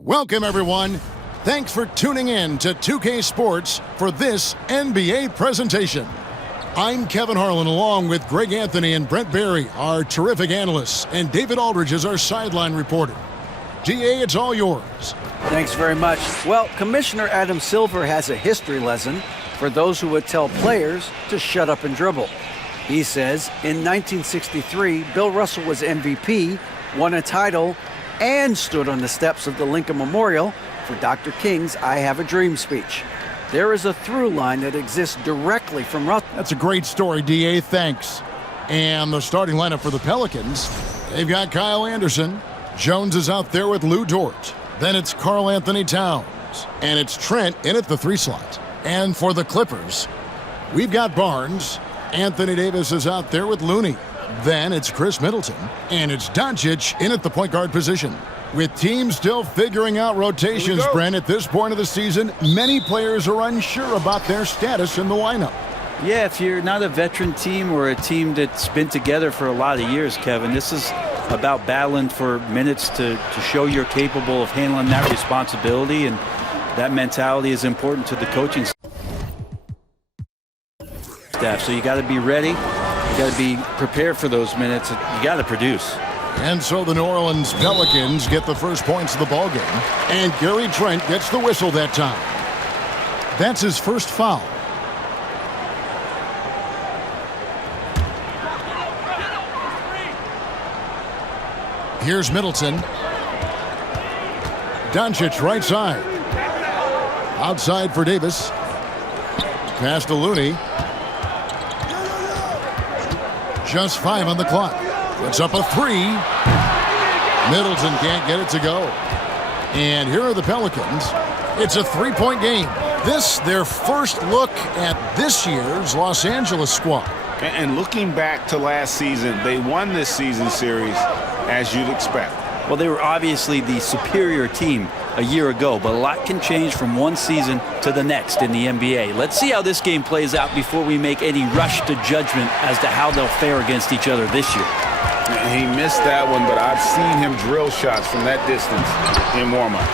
Welcome, everyone. Thanks for tuning in to 2K Sports for this NBA presentation. I'm Kevin Harlan, along with Greg Anthony and Brent Barry, our terrific analysts, and David Aldridge is our sideline reporter. DA, it's all yours. Thanks very much. Well, Commissioner Adam Silver has a history lesson for those who would tell players to shut up and dribble. He says in 1963, Bill Russell was MVP, won a title, and stood on the steps of the Lincoln Memorial for Dr. King's I Have a Dream speech. There is a through line that exists directly from Russell. That's a great story, DA. Thanks. And the starting lineup for the Pelicans, they've got Kyle Anderson. Jones is out there with Lou Dort. Then it's Karl Anthony Towns. And it's Trent in at the 3 slot. And for the Clippers, we've got Barnes. Anthony Davis is out there with Looney. Then it's Chris Middleton. And it's Doncic in at the point guard position. With teams still figuring out rotations, Brent, at this point of the season, many players are unsure about their status in the lineup. Yeah, if you're not a veteran team or a team that's been together for a lot of years, Kevin, this is about battling for minutes to show you're capable of handling that responsibility, and that mentality is important to the coaching staff. So you got to be ready. You got to be prepared for those minutes. You got to produce. And so the New Orleans Pelicans get the first points of the ballgame. And Gary Trent gets the whistle that time. That's his first foul. Here's Middleton. Doncic right side. Outside for Davis. Pass to Looney. Just 5 on the clock. It's up a 3. Middleton can't get it to go. And here are the Pelicans. It's a 3-point game. This, their first look at this year's Los Angeles squad. And looking back to last season, they won this season series as you'd expect. Well, they were obviously the superior team a year ago, but a lot can change from one season to the next in the NBA. Let's see how this game plays out before we make any rush to judgment as to how they'll fare against each other this year. He missed that one, but I've seen him drill shots from that distance in warm-up.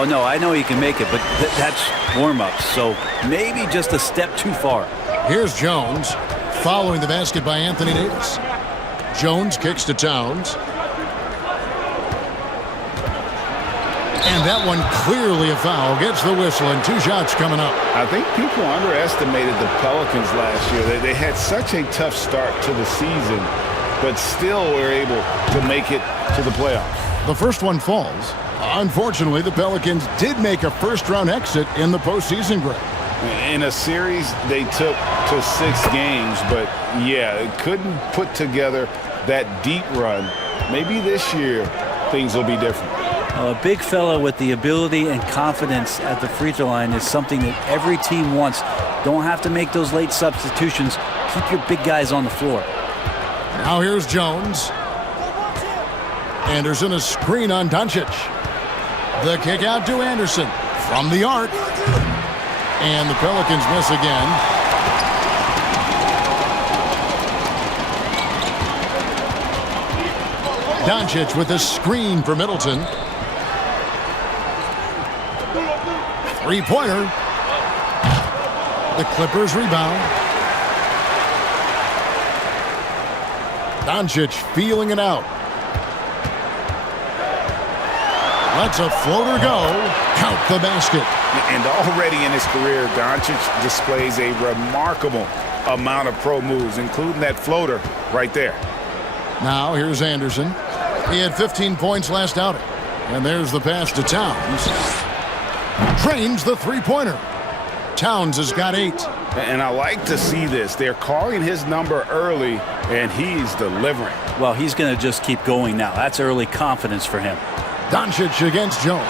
Oh, no, I know he can make it, but that's warm-ups, so maybe just a step too far. Here's Jones, following the basket by Anthony Davis. Jones kicks to Towns. And that one clearly a foul. Gets the whistle, and 2 shots coming up. I think people underestimated the Pelicans last year. They had such a tough start to the season, but still were able to make it to the playoffs. The first one falls. Unfortunately, the Pelicans did make a first-round exit in the postseason, Greg. In a series they took to 6 games, but yeah, it couldn't put together that deep run. Maybe this year things will be different. A big fella with the ability and confidence at the free throw line is something that every team wants. Don't have to make those late substitutions. Keep your big guys on the floor. Now here's Jones. Anderson, a screen on Doncic. The kick out to Anderson from the arc. And the Pelicans miss again. Doncic with a screen for Middleton. 3-pointer. The Clippers rebound. Doncic feeling it out. Lets a floater go. Count the basket. And already in his career, Doncic displays a remarkable amount of pro moves, including that floater right there. Now here's Anderson. He had 15 points last outing. And there's the pass to Towns. Trains the 3-pointer. Towns has got 8. And I like to see this. They're calling his number early, and he's delivering. Well, he's going to just keep going now. That's early confidence for him. Doncic against Jones.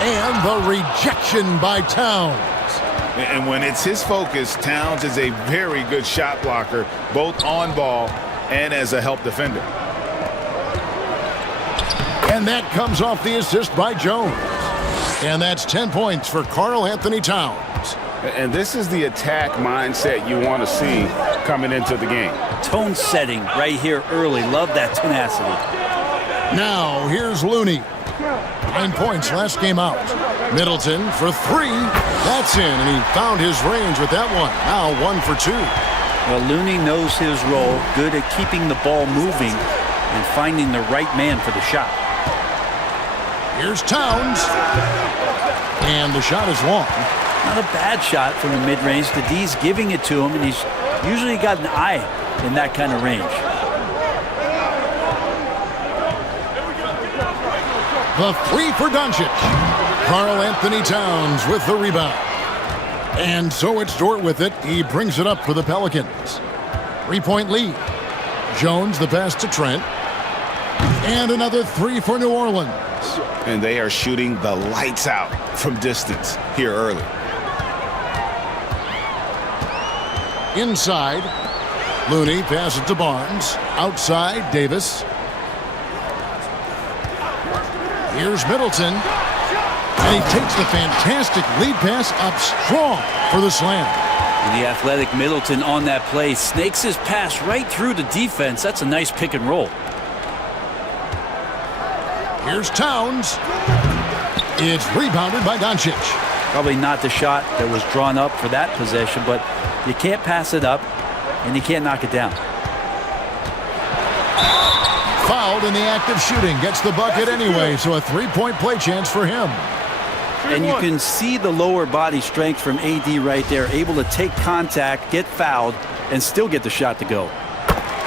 And the rejection by Towns. And when it's his focus, Towns is a very good shot blocker, both on ball and as a help defender. And that comes off the assist by Jones. And that's 10 points for Karl Anthony Towns. And this is the attack mindset you want to see coming into the game. Tone setting right here early. Love that tenacity. Now, here's Looney. 9 points last game out. Middleton for 3. That's in, and he found his range with that one. Now 1 for 2. Well, Looney knows his role, good at keeping the ball moving and finding the right man for the shot. Here's Towns. And the shot is long. Not a bad shot from the mid-range. The D's giving it to him, and he's usually got an eye in that kind of range. The 3 for Doncic. Karl Anthony Towns with the rebound. And so it's Dort with it. He brings it up for the Pelicans. 3-point lead. Jones the pass to Trent. And another 3 for New Orleans. And they are shooting the lights out from distance here early. Inside. Looney passes to Barnes. Outside, Davis. Here's Middleton. And he takes the fantastic lead pass up strong for the slam. And the athletic Middleton on that play snakes his pass right through the defense. That's a nice pick and roll. Here's Towns. It's rebounded by Doncic. Probably not the shot that was drawn up for that possession, but you can't pass it up and you can't knock it down. Fouled in the act of shooting. Gets the bucket anyway, so a 3-point play chance for him. And you can see the lower body strength from AD right there, able to take contact, get fouled, and still get the shot to go.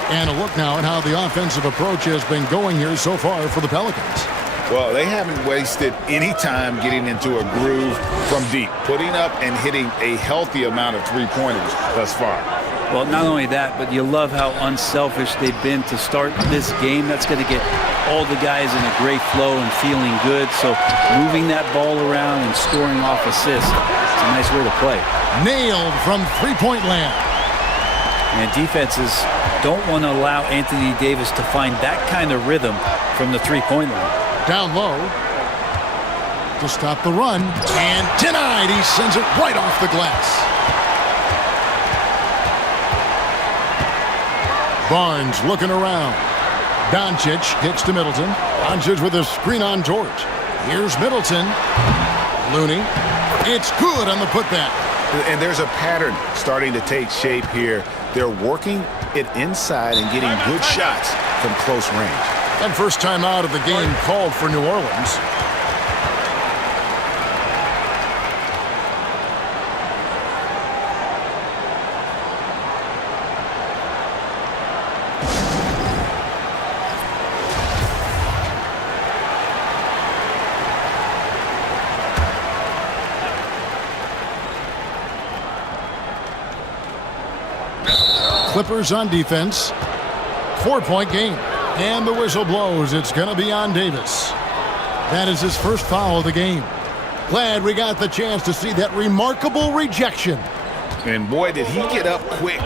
And a look now at how the offensive approach has been going here so far for the Pelicans. Well, they haven't wasted any time getting into a groove from deep, putting up and hitting a healthy amount of three-pointers thus far. Well, not only that, but you love how unselfish they've been to start this game. That's going to get all the guys in a great flow and feeling good. So moving that ball around and scoring off assists, it's a nice way to play. Nailed from three-point land. And defenses don't want to allow Anthony Davis to find that kind of rhythm from the three-point line. Down low to stop the run. And denied. He sends it right off the glass. Barnes looking around. Doncic gets to Middleton. Doncic with a screen on Dort. Here's Middleton. Looney. It's good on the putback. And there's a pattern starting to take shape here. They're working it inside and getting good shots from close range. And first time out of the game called for New Orleans. Clippers on defense. 4-point game. And the whistle blows. It's going to be on Davis. That is his first foul of the game. Glad we got the chance to see that remarkable rejection. And boy, did he get up quick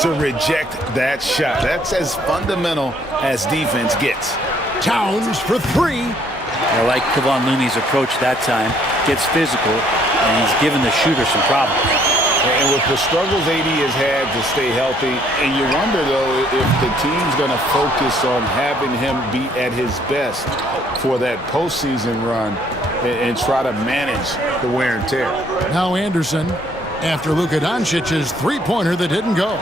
to reject that shot. That's as fundamental as defense gets. Towns for 3. I like Kevon Looney's approach that time. Gets physical, and he's given the shooter some problems. And with the struggles AD has had to stay healthy, and you wonder, though, if the team's going to focus on having him be at his best for that postseason run and try to manage the wear and tear. Now Anderson, after Luka Doncic's three-pointer that didn't go.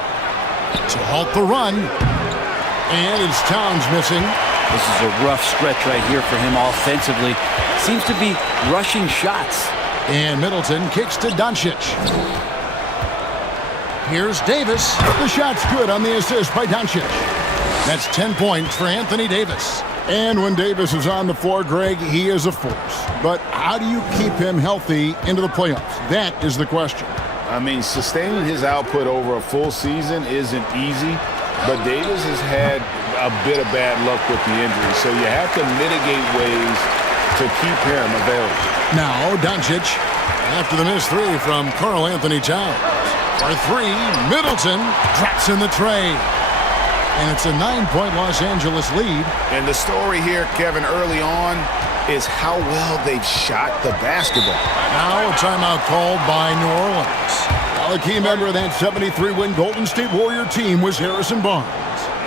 To halt the run. And it's Towns missing. This is a rough stretch right here for him offensively. Seems to be rushing shots. And Middleton kicks to Doncic. Here's Davis. The shot's good on the assist by Doncic. That's 10 points for Anthony Davis. And when Davis is on the floor, Greg, he is a force. But how do you keep him healthy into the playoffs? That is the question. I mean, sustaining his output over a full season isn't easy, but Davis has had a bit of bad luck with the injury, so you have to mitigate ways to keep him available. Now, Doncic, after the missed 3 from Karl Anthony Towns. For 3, Middleton drops in the tray. And it's a 9-point Los Angeles lead. And the story here, Kevin, early on is how well they've shot the basketball. Now a timeout called by New Orleans. Now a key member of that 73-win Golden State Warrior team was Harrison Barnes.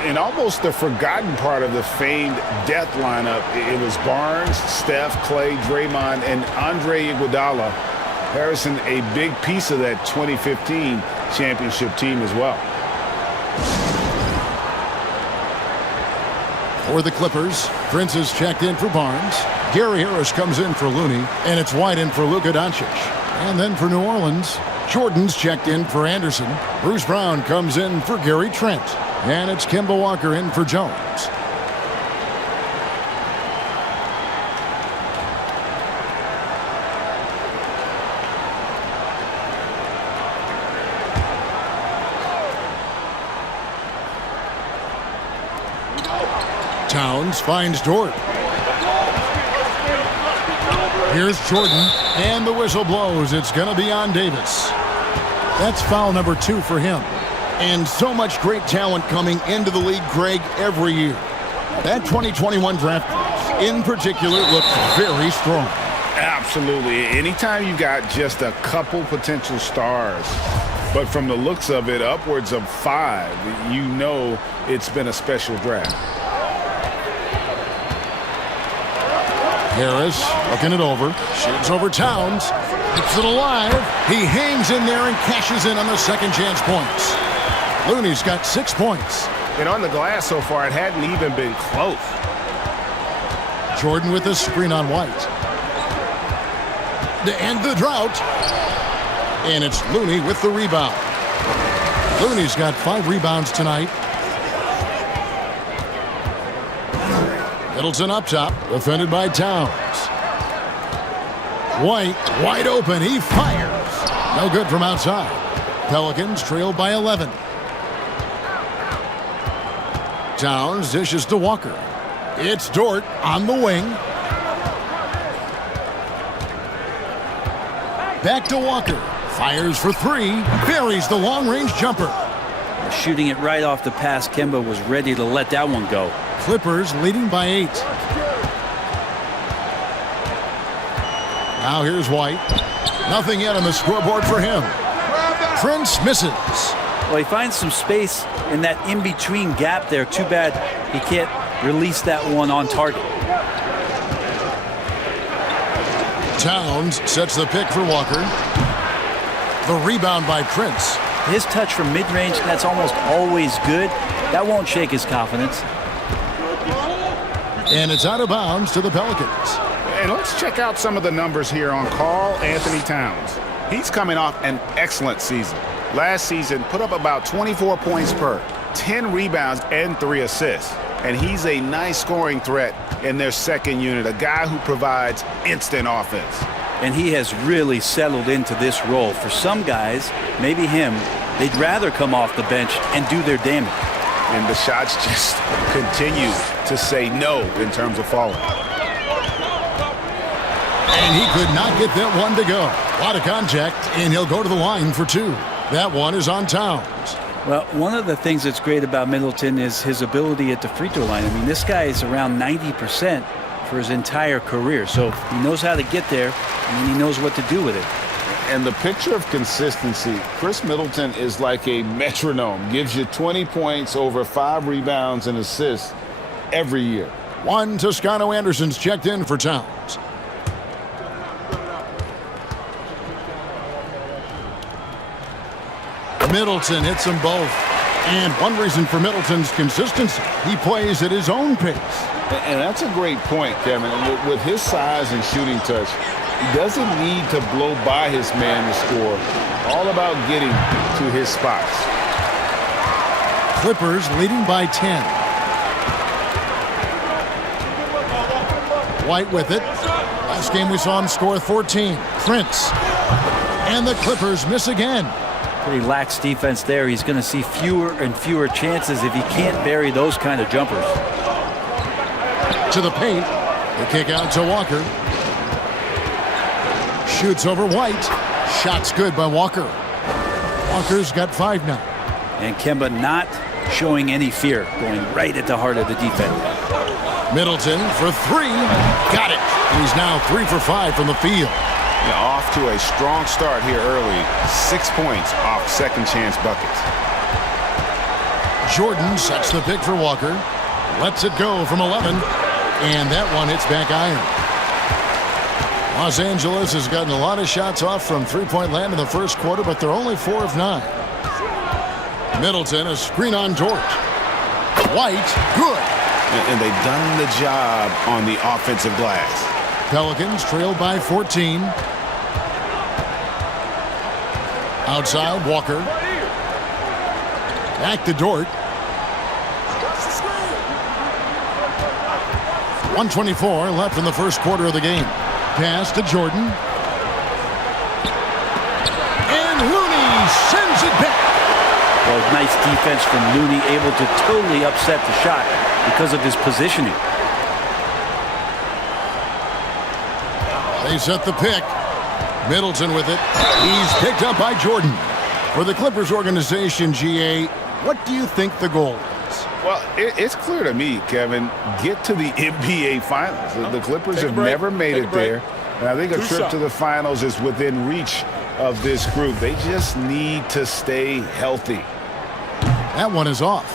And almost the forgotten part of the famed death lineup, it was Barnes, Steph, Clay, Draymond, and Andre Iguodala. Harrison, a big piece of that 2015 championship team as well. For the Clippers, Prince is checked in for Barnes. Gary Harris comes in for Looney, and it's White in for Luka Doncic. And then for New Orleans, Jordan's checked in for Anderson. Bruce Brown comes in for Gary Trent. And it's Kemba Walker in for Jones. Towns finds Dort. Here's Jordan, and the whistle blows. It's going to be on Davis. That's foul number 2 for him. And so much great talent coming into the league, Greg, every year. That 2021 draft class, in particular, looks very strong. Absolutely. Anytime you got just a couple potential stars, but from the looks of it, upwards of 5, you know it's been a special draft. Harris looking it over, shoots over Towns, keeps it alive. He hangs in there and cashes in on the second chance points. Looney's got 6 points. And on the glass so far, it hadn't even been close. Jordan with the screen on White. To end the drought. And it's Looney with the rebound. Looney's got 5 rebounds tonight. Middleton up top, defended by Towns. White, wide open, he fires. No good from outside. Pelicans trailed by 11. Towns dishes to Walker. It's Dort on the wing. Back to Walker. Fires for 3. Buries the long-range jumper. Shooting it right off the pass, Kemba was ready to let that one go. Clippers leading by 8. Now here's White. Nothing yet on the scoreboard for him. Prince misses. Well, he finds some space in that in-between gap there. Too bad he can't release that one on target. Towns sets the pick for Walker. The rebound by Prince. His touch from mid-range, that's almost always good. That won't shake his confidence. And it's out of bounds to the Pelicans. And let's check out some of the numbers here on Karl Anthony Towns. He's coming off an excellent season. Last season, put up about 24 points per, 10 rebounds, and 3 assists. And he's a nice scoring threat in their second unit, a guy who provides instant offense. And he has really settled into this role. For some guys, maybe him, they'd rather come off the bench and do their damage. And the shots just continue to say no in terms of falling. And he could not get that one to go. A lot of contact, and he'll go to the line for 2. That one is on Towns. Well, one of the things that's great about Middleton is his ability at the free throw line. I mean, this guy is around 90% for his entire career. So he knows how to get there, and he knows what to do with it. And the picture of consistency, Chris Middleton is like a metronome. Gives you 20 points, over 5 rebounds and assists every year. One Toscano Anderson's checked in for Towns. Middleton hits them both. And one reason for Middleton's consistency, he plays at his own pace. And that's a great point, Kevin. With his size and shooting touch, he doesn't need to blow by his man to score. All about getting to his spots. Clippers leading by 10. White with it. Last game we saw him score 14. Prince. And the Clippers miss again. Pretty lax defense there. He's going to see fewer and fewer chances if he can't bury those kind of jumpers. To the paint. The kick out to Walker. Shoots over White. Shot's good by Walker. Walker's got 5 now. And Kemba not showing any fear, going right at the heart of the defense. Middleton for 3. Got it. And he's now 3 for 5 from the field. Yeah, off to a strong start here early. 6 points off second chance buckets. Jordan sets the pick for Walker. Lets it go from 11. And that one hits back iron. Los Angeles has gotten a lot of shots off from three-point land in the first quarter, but they're only 4 of 9. Middleton, a screen on Dort. White, good. And they've done the job on the offensive glass. Pelicans trailed by 14. Outside, Walker. Back to Dort. 1:24 left in the first quarter of the game. Pass to Jordan. And Looney sends it back. Well, nice defense from Looney, able to totally upset the shot because of his positioning. They set the pick. Middleton with it. He's picked up by Jordan. For the Clippers organization, GA, what do you think the goal is? Well, it's clear to me, Kevin, get to the NBA Finals. The Clippers have never made it there. And I think a trip to the Finals is within reach of this group. They just need to stay healthy. That one is off.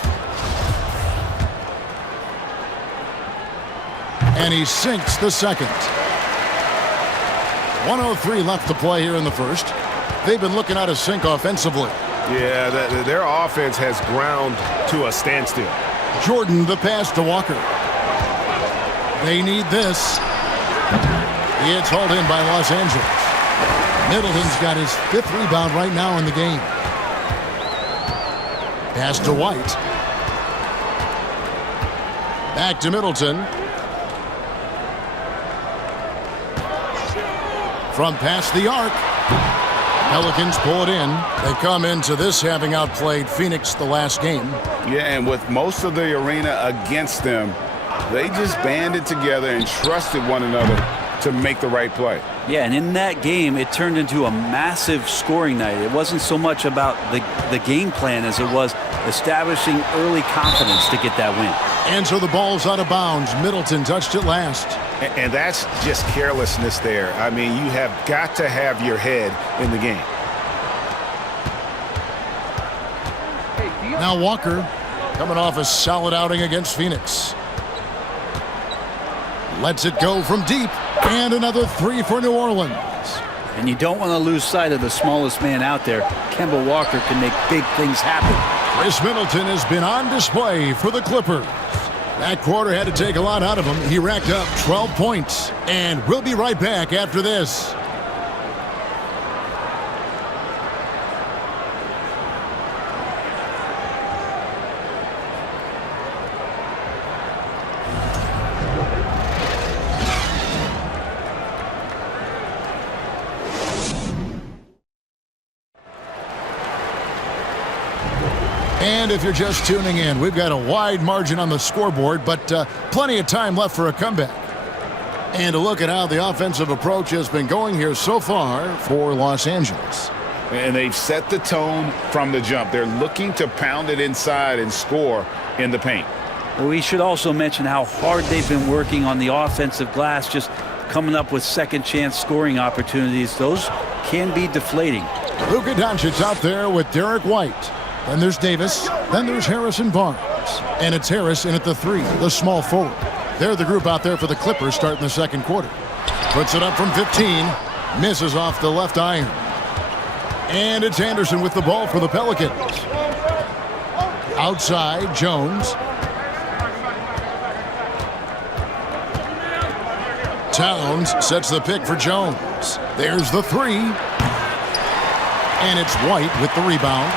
And he sinks the second. 1:03 left to play here in the first. They've been looking out of sync offensively. Yeah, their offense has ground to a standstill. Jordan, the pass to Walker. They need this. It's hauled in by Los Angeles. Middleton's got his 5th rebound right now in the game. Pass to White. Back to Middleton. From past the arc. Pelicans pull it in. They come into this having outplayed Phoenix the last game. Yeah, and with most of the arena against them, they just banded together and trusted one another to make the right play. Yeah, and in that game, it turned into a massive scoring night. It wasn't so much about the game plan as it was establishing early confidence to get that win. And so the ball's out of bounds. Middleton touched it last. And that's just carelessness there. I mean, you have got to have your head in the game. Now Walker coming off a solid outing against Phoenix. Lets it go from deep. And another 3 for New Orleans. And you don't want to lose sight of the smallest man out there. Kemba Walker can make big things happen. Chris Middleton has been on display for the Clippers. That quarter had to take a lot out of him. He racked up 12 points. And we'll be right back after this. And if you're just tuning in, we've got a wide margin on the scoreboard, but plenty of time left for a comeback. And a look at how the offensive approach has been going here so far for Los Angeles. And they've set the tone from the jump. They're looking to pound it inside and score in the paint. Well, we should also mention how hard they've been working on the offensive glass, just coming up with second chance scoring opportunities. Those can be deflating. Luka Doncic out there with Derek White. Then there's Davis. Then there's Harrison Barnes. And it's Harris in at the 3, the small forward. They're the group out there for the Clippers starting the second quarter. Puts it up from 15. Misses off the left iron. And it's Anderson with the ball for the Pelicans. Outside, Jones. Towns sets the pick for Jones. There's the 3. And it's White with the rebound.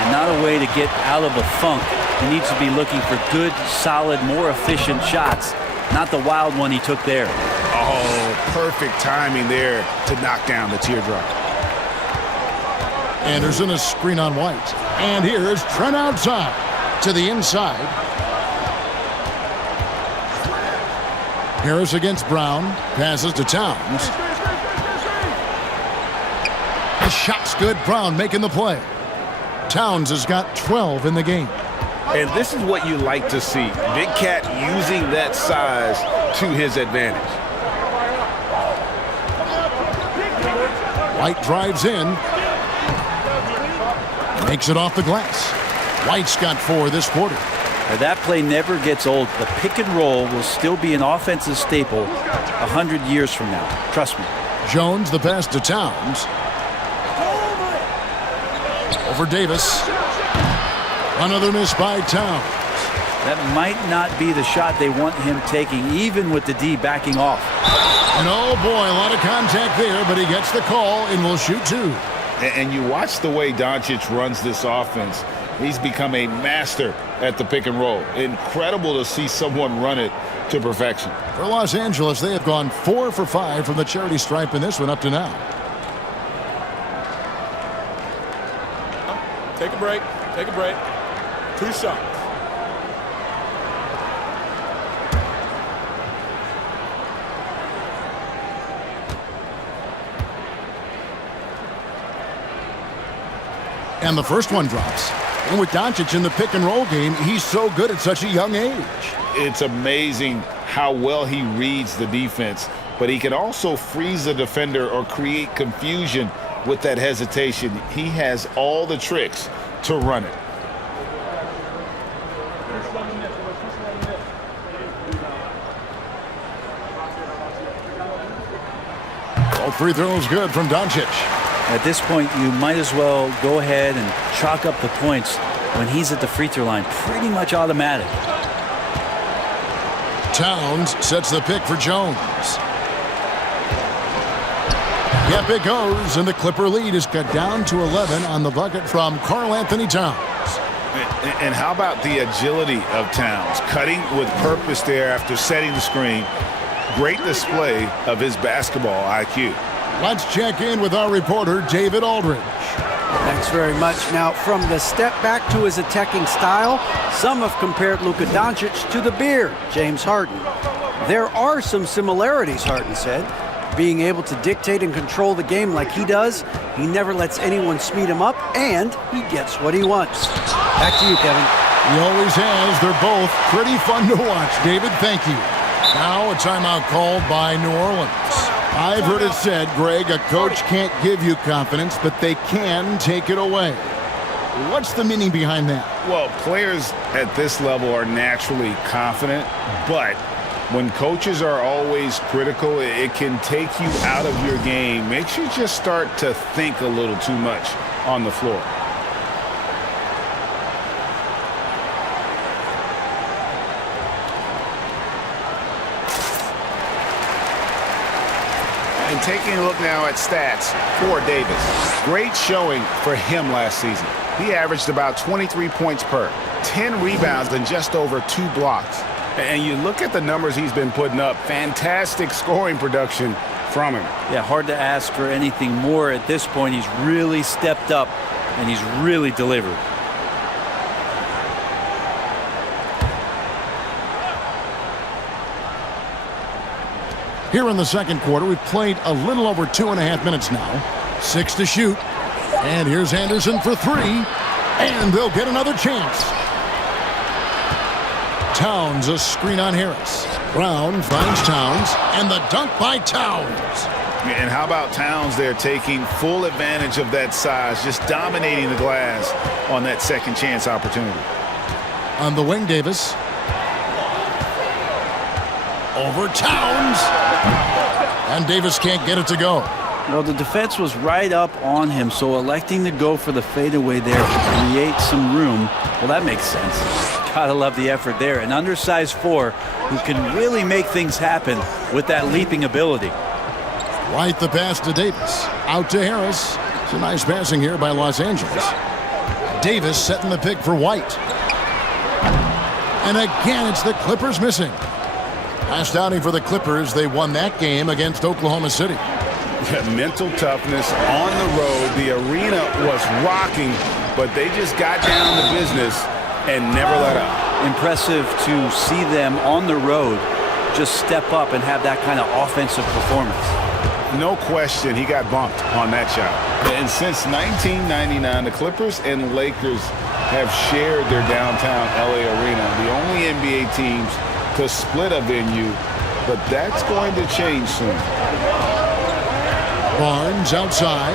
And not a way to get out of a funk. He needs to be looking for good, solid, more efficient shots. Not the wild one he took there. Oh, perfect timing there to knock down the teardrop. Anderson, a screen on White. And here's Trent outside to the inside. Harris against Brown. Passes to Towns. The shot's good. Brown making the play. Towns has got 12 in the game. And this is what you like to see. Big Cat using that size to his advantage. White drives in. Makes it off the glass. White's got 4 this quarter. Now, that play never gets old. The pick and roll will still be an offensive staple 100 years from now. Trust me. Jones, the pass to Towns. Over Davis. Another miss by Towns. That might not be the shot they want him taking, even with the D backing off. And oh boy, a lot of contact there, but he gets the call and will shoot 2. And you watch the way Doncic runs this offense. He's become a master at the pick and roll. Incredible to see someone run it to perfection. For Los Angeles, they have gone 4 for 5 from the charity stripe in this one up to now. Take a break. Take a break. 2 shots. And the first one drops. And with Doncic in the pick and roll game, he's so good at such a young age. It's amazing how well he reads the defense, but he can also freeze the defender or create confusion with that hesitation. He has all the tricks to run it. All free throws good from Doncic. At this point, you might as well go ahead and chalk up the points when he's at the free throw line. Pretty much automatic. Towns sets the pick for Jones. Yep, it goes, and the Clipper lead is cut down to 11 on the bucket from Karl-Anthony Towns. And how about the agility of Towns? Cutting with purpose there after setting the screen. Great display of his basketball IQ. Let's check in with our reporter, David Aldridge. Thanks very much. Now, from the step back to his attacking style, some have compared Luka Doncic to the Beard, James Harden. There are some similarities, Harden said. Being able to dictate and control the game like he does, he never lets anyone speed him up, and he gets what he wants. Back to you, Kevin. He always has. They're both pretty fun to watch. David, thank you. Now a timeout called by New Orleans. I've heard it said, Greg, a coach can't give you confidence, but they can take it away. What's the meaning behind that? Well, players at this level are naturally confident, but when coaches are always critical, it can take you out of your game. Makes you just start to think a little too much on the floor. And taking a look now at stats for Davis. Great showing for him last season. He averaged about 23 points per, 10 rebounds, and just over 2 blocks. And you look at the numbers he's been putting up, fantastic scoring production from him. Yeah, hard to ask for anything more at this point. He's really stepped up, and he's really delivered. Here in the second quarter, we've played a little over 2.5 minutes now. 6 to shoot. And here's Anderson for 3. And they'll get another chance. Towns, a screen on Harris. Brown finds Towns, and the dunk by Towns. And how about Towns there taking full advantage of that size, just dominating the glass on that second chance opportunity. On the wing, Davis. Over Towns. And Davis can't get it to go. Well, the defense was right up on him, so electing to go for the fadeaway there to create some room, well, that makes sense. Gotta love the effort there. An undersized 4 who can really make things happen with that leaping ability. White the pass to Davis. Out to Harris. It's a nice passing here by Los Angeles. Davis setting the pick for White. And again, it's the Clippers missing. Last outing for the Clippers, they won that game against Oklahoma City. Mental toughness on the road. The arena was rocking, but they just got down to business and never let up. Impressive to see them on the road just step up and have that kind of offensive performance. No question, he got bumped on that shot. And since 1999, the Clippers and Lakers have shared their downtown LA arena, the only NBA teams to split a venue, but that's going to change soon. Barnes outside.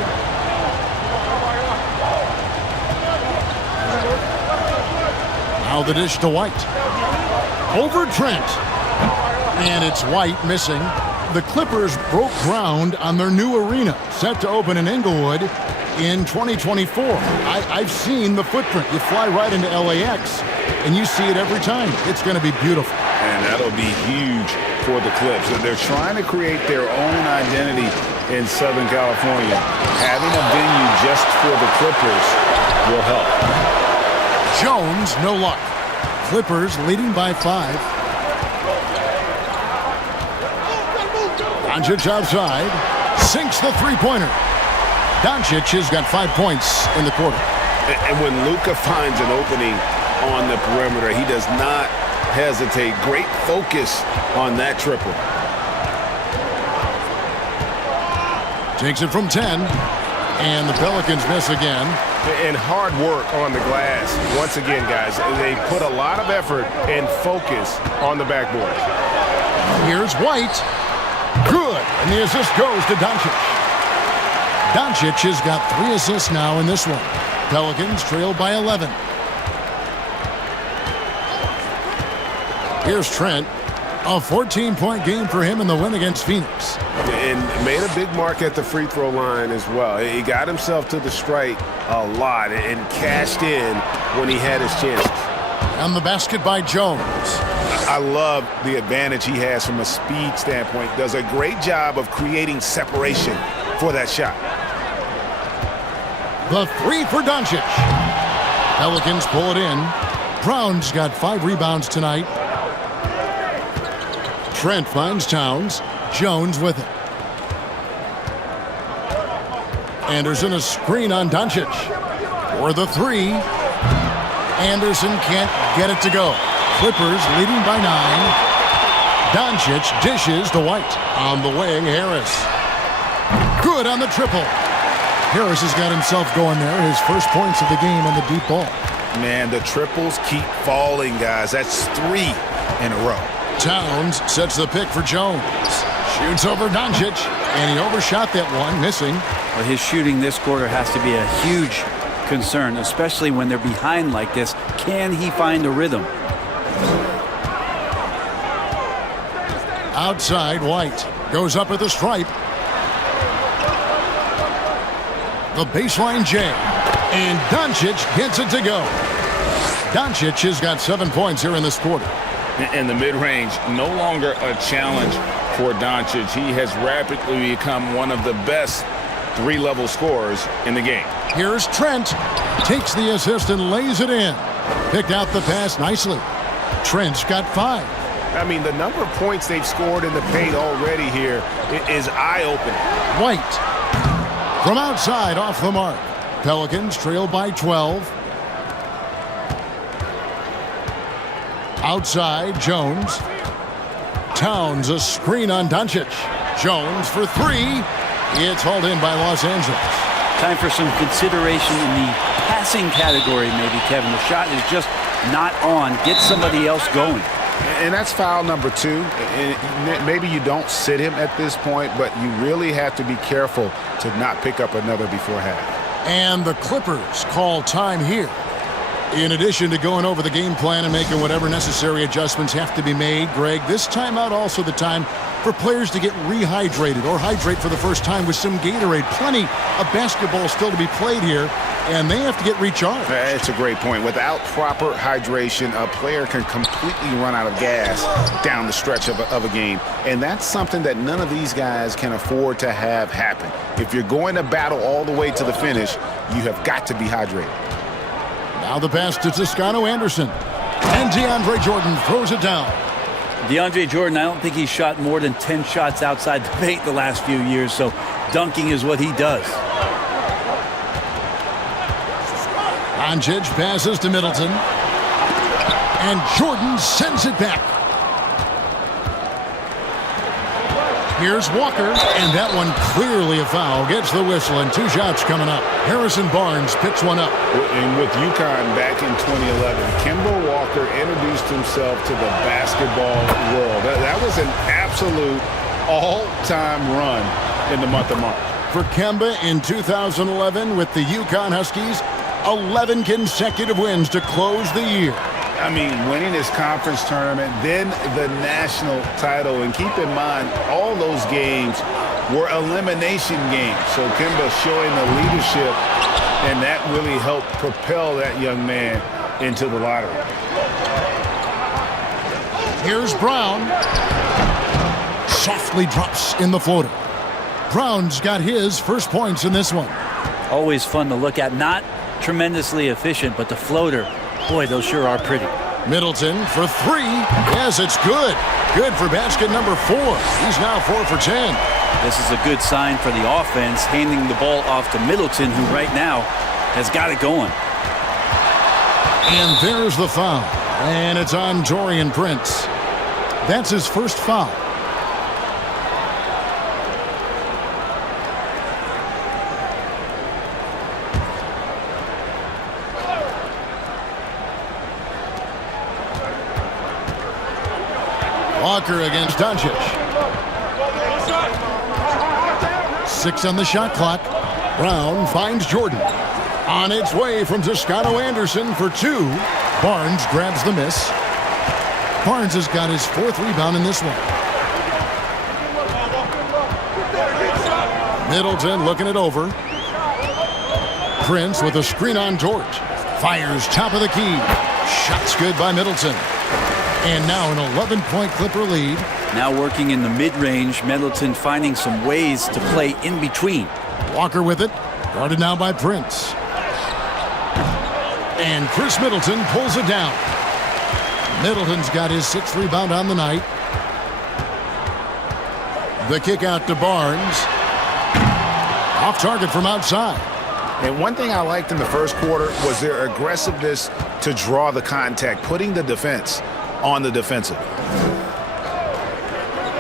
Now the dish to White. Over Trent. And it's White missing. The Clippers broke ground on their new arena, set to open in Inglewood in 2024. I've seen the footprint. You fly right into LAX, and you see it every time. It's going to be beautiful. And that'll be huge for the Clips. They're trying to create their own identity in Southern California. Having a venue just for the Clippers will help. Jones, no luck. Clippers leading by 5. Doncic outside, sinks the three-pointer. Doncic has got 5 points in the quarter. And when Luka finds an opening on the perimeter, he does not hesitate. Great focus on that triple. Takes it from 10, and the Pelicans miss again. And hard work on the glass. Once again, guys, they put a lot of effort and focus on the backboard. Here's White. Good, and the assist goes to Doncic. Doncic has got 3 assists now in this one. Pelicans trail by 11. Here's Trent. A 14-point game for him in the win against Phoenix. And made a big mark at the free throw line as well. He got himself to the strike a lot and cashed in when he had his chances. And the basket by Jones. I love the advantage he has from a speed standpoint. Does a great job of creating separation for that shot. The 3 for Doncic. Pelicans pull it in. Brown's got 5 rebounds tonight. Trent finds Towns. Jones with it. Anderson a screen on Doncic. For the 3. Anderson can't get it to go. Clippers leading by 9. Doncic dishes to White. On the wing, Harris. Good on the triple. Harris has got himself going there. His first points of the game on the deep ball. Man, the triples keep falling, guys. That's 3 in a row. Towns sets the pick for Jones. Shoots over Doncic, and he overshot that one, missing. Well, his shooting this quarter has to be a huge concern, especially when they're behind like this. Can he find a rhythm? Outside, White goes up at the stripe. The baseline J, and Doncic gets it to go. Doncic has got 7 points here in this quarter. And the mid-range, no longer a challenge for Doncic. He has rapidly become one of the best 3-level scorers in the game. Here's Trent. Takes the assist and lays it in. Picked out the pass nicely. Trent's got 5. I mean, the number of points they've scored in the paint already here is eye-opening. White. From outside, off the mark. Pelicans trail by 12. Outside, Jones. Towns a screen on Doncic. Jones for 3. It's hauled in by Los Angeles. Time for some consideration in the passing category, maybe, Kevin. The shot is just not on. Get somebody else going. And that's foul number 2. And maybe you don't sit him at this point, but you really have to be careful to not pick up another before half. And the Clippers call time here. In addition to going over the game plan and making whatever necessary adjustments have to be made, Greg, this timeout also the time for players to get rehydrated or hydrate for the first time with some Gatorade. Plenty of basketball still to be played here, and they have to get recharged. That's a great point. Without proper hydration, a player can completely run out of gas down the stretch of a game, and that's something that none of these guys can afford to have happen. If you're going to battle all the way to the finish, you have got to be hydrated. Now the pass to Toscano Anderson. And DeAndre Jordan throws it down. DeAndre Jordan, I don't think he's shot more than 10 shots outside the paint the last few years, so dunking is what he does. Doncic passes to Middleton. And Jordan sends it back. Here's Walker, and that one clearly a foul. Gets the whistle, and 2 shots coming up. Harrison Barnes picks one up. And with UConn back in 2011, Kemba Walker introduced himself to the basketball world. That was an absolute all-time run in the month of March. For Kemba in 2011 with the UConn Huskies, 11 consecutive wins to close the year. I mean, winning this conference tournament, then the national title. And keep in mind, all those games were elimination games. So Kemba showing the leadership, and that really helped propel that young man into the lottery. Here's Brown. Softly drops in the floater. Brown's got his first points in this one. Always fun to look at. Not tremendously efficient, but the floater, boy, those sure are pretty. Middleton for three. Yes, it's good. Good for basket number 4. He's now 4 for 10. This is a good sign for the offense, handing the ball off to Middleton, who right now has got it going. And there's the foul. And it's on Taurean Prince. That's his first foul. Walker against Doncic. 6 on the shot clock. Brown finds Jordan. On its way from Toscano Anderson for 2. Barnes grabs the miss. Barnes has got his 4th rebound in this one. Middleton looking it over. Prince with a screen on Dort. Fires top of the key. Shots good by Middleton. And now an 11-point Clipper lead. Now working in the mid-range, Middleton finding some ways to play in between. Walker with it. Guarded now by Prince. And Chris Middleton pulls it down. Middleton's got his 6th rebound on the night. The kick out to Barnes. Off target from outside. And one thing I liked in the first quarter was their aggressiveness to draw the contact, putting the defense on the defensive.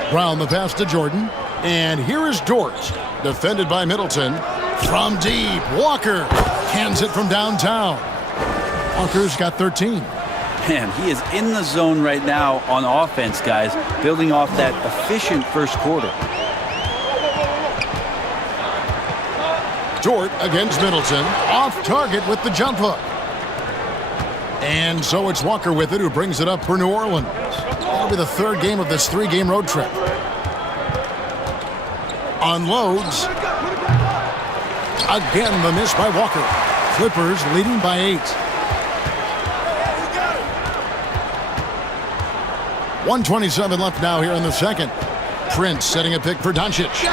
Brown the pass to Jordan. And here is Dort. Defended by Middleton. From deep, Walker cans it from downtown. Walker's got 13. Man, he is in the zone right now on offense, guys, building off that efficient first quarter. Dort against Middleton. Off target with the jump hook. And so it's Walker with it, who brings it up for New Orleans. That'll be the 3rd game of this 3-game road trip. Unloads. Again, the miss by Walker. Clippers leading by 8. 1:27 left now here in the second. Prince setting a pick for Doncic.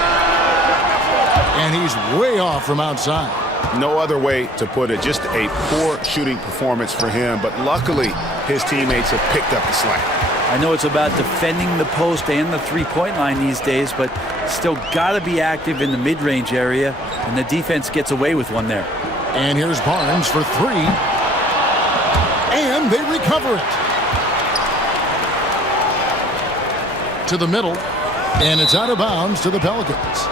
And he's way off from outside. No other way to put it. Just a poor shooting performance for him. But luckily, his teammates have picked up the slack. I know it's about defending the post and the three-point line these days, but still got to be active in the mid-range area, and the defense gets away with one there. And here's Barnes for 3. And they recover it. To the middle, and it's out of bounds to the Pelicans.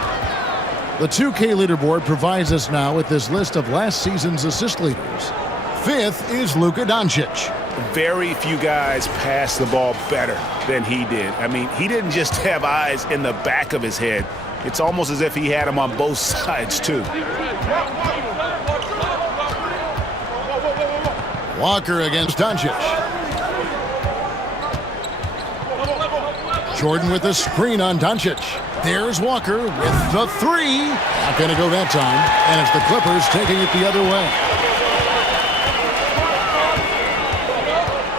The 2K leaderboard provides us now with this list of last season's assist leaders. 5th is Luka Doncic. Very few guys pass the ball better than he did. I mean, he didn't just have eyes in the back of his head. It's almost as if he had them on both sides, too. Walker against Doncic. Jordan with the screen on Doncic. There's Walker with the 3. Not going to go that time. And it's the Clippers taking it the other way.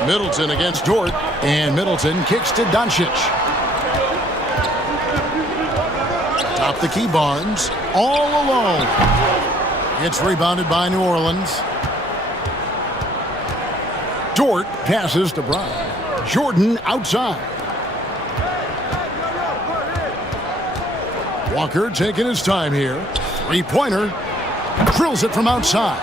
Middleton against Dort. And Middleton kicks to Doncic. Top the key, Barnes. All alone. It's rebounded by New Orleans. Dort passes to Brown. Jordan outside. Walker taking his time here. 3-pointer. Drills it from outside.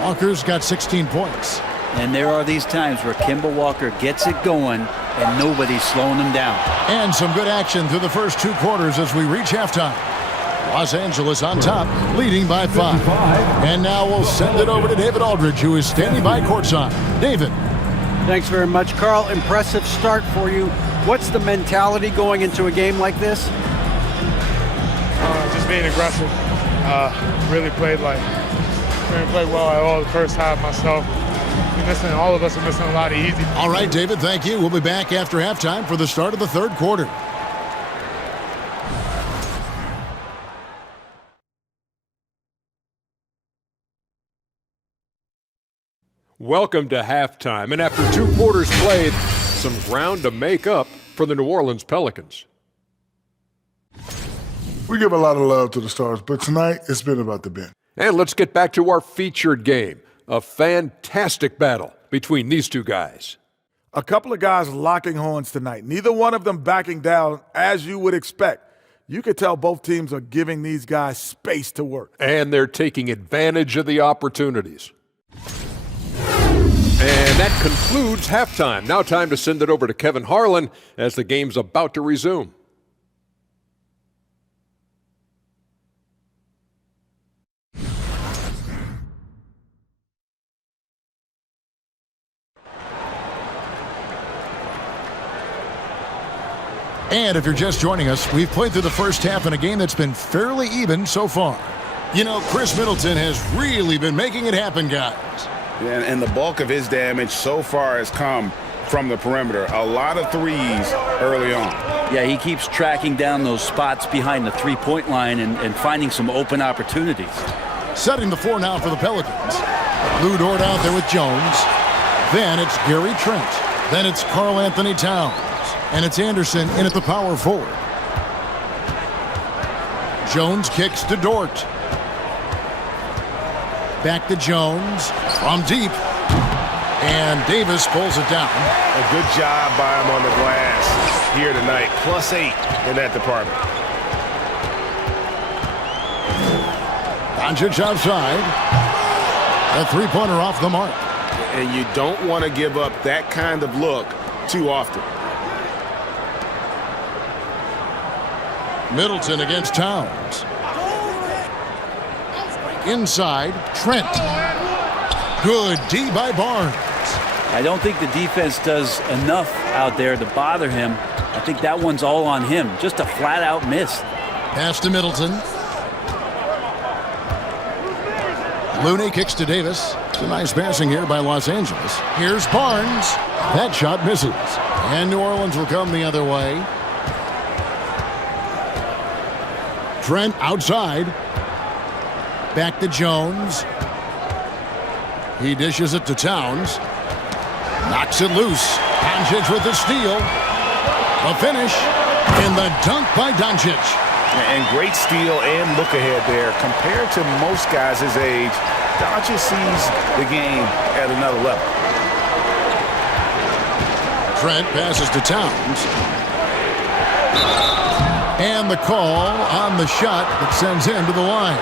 Walker's got 16 points. And there are these times where Kemba Walker gets it going and nobody's slowing him down. And some good action through the first 2 quarters as we reach halftime. Los Angeles on top, leading by 5. And now we'll send it over to David Aldridge, who is standing by courtside. David. Thanks very much, Carl. Impressive start for you. What's the mentality going into a game like this? Just being aggressive. Really played well at all the first half myself. All of us are missing a lot of easy. All right, David, thank you. We'll be back after halftime for the start of the third quarter. Welcome to halftime, and after 2 quarters played, some ground to make up for the New Orleans Pelicans. We give a lot of love to the stars, but tonight it's been about the bench. And let's get back to our featured game, a fantastic battle between these two guys. A couple of guys locking horns tonight, neither one of them backing down as you would expect. You could tell both teams are giving these guys space to work. And they're taking advantage of the opportunities. And that concludes halftime. Now time to send it over to Kevin Harlan as the game's about to resume. And if you're just joining us, we've played through the first half in a game that's been fairly even so far. You know, Chris Middleton has really been making it happen, guys. And the bulk of his damage so far has come from the perimeter. A lot of threes early on. Yeah, he keeps tracking down those spots behind the three-point line and finding some open opportunities. Setting the floor now for the Pelicans. Lou Dort out there with Jones. Then it's Gary Trent. Then it's Karl Anthony Towns. And it's Anderson in at the power forward. Jones kicks to Dort. Back to Jones from deep. And Davis pulls it down. A good job by him on the glass here tonight. +8 in that department. Doncic outside. A three-pointer off the mark. And you don't want to give up that kind of look too often. Middleton against Towns. Inside, Trent. Good D by Barnes. I don't think the defense does enough out there to bother him. I think that one's all on him. Just a flat-out miss. Pass to Middleton. Looney kicks to Davis. It's a nice passing here by Los Angeles. Here's Barnes. That shot misses. And New Orleans will come the other way. Trent outside. Back to Jones. He dishes it to Towns. Knocks it loose. Doncic with the steal. The finish. And the dunk by Doncic. And great steal and look ahead there. Compared to most guys his age, Doncic sees the game at another level. Trent passes to Towns. And the call on the shot that sends him to the line.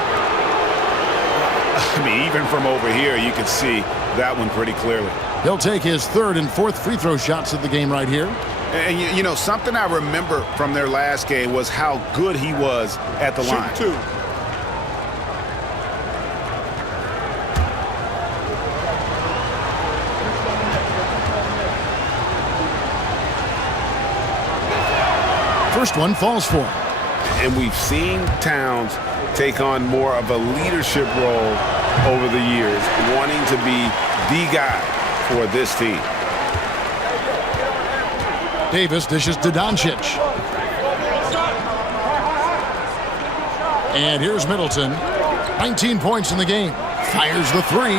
I mean, even from over here, you can see that one pretty clearly. He'll take his third and fourth free throw shots of the game right here. And, you know, something I remember from their last game was how good he was at the line. Shoot 2. First one falls for him. And we've seen Towns take on more of a leadership role over the years, wanting to be the guy for this team. Davis dishes to Doncic. And here's Middleton. 19 points in the game. Fires the three.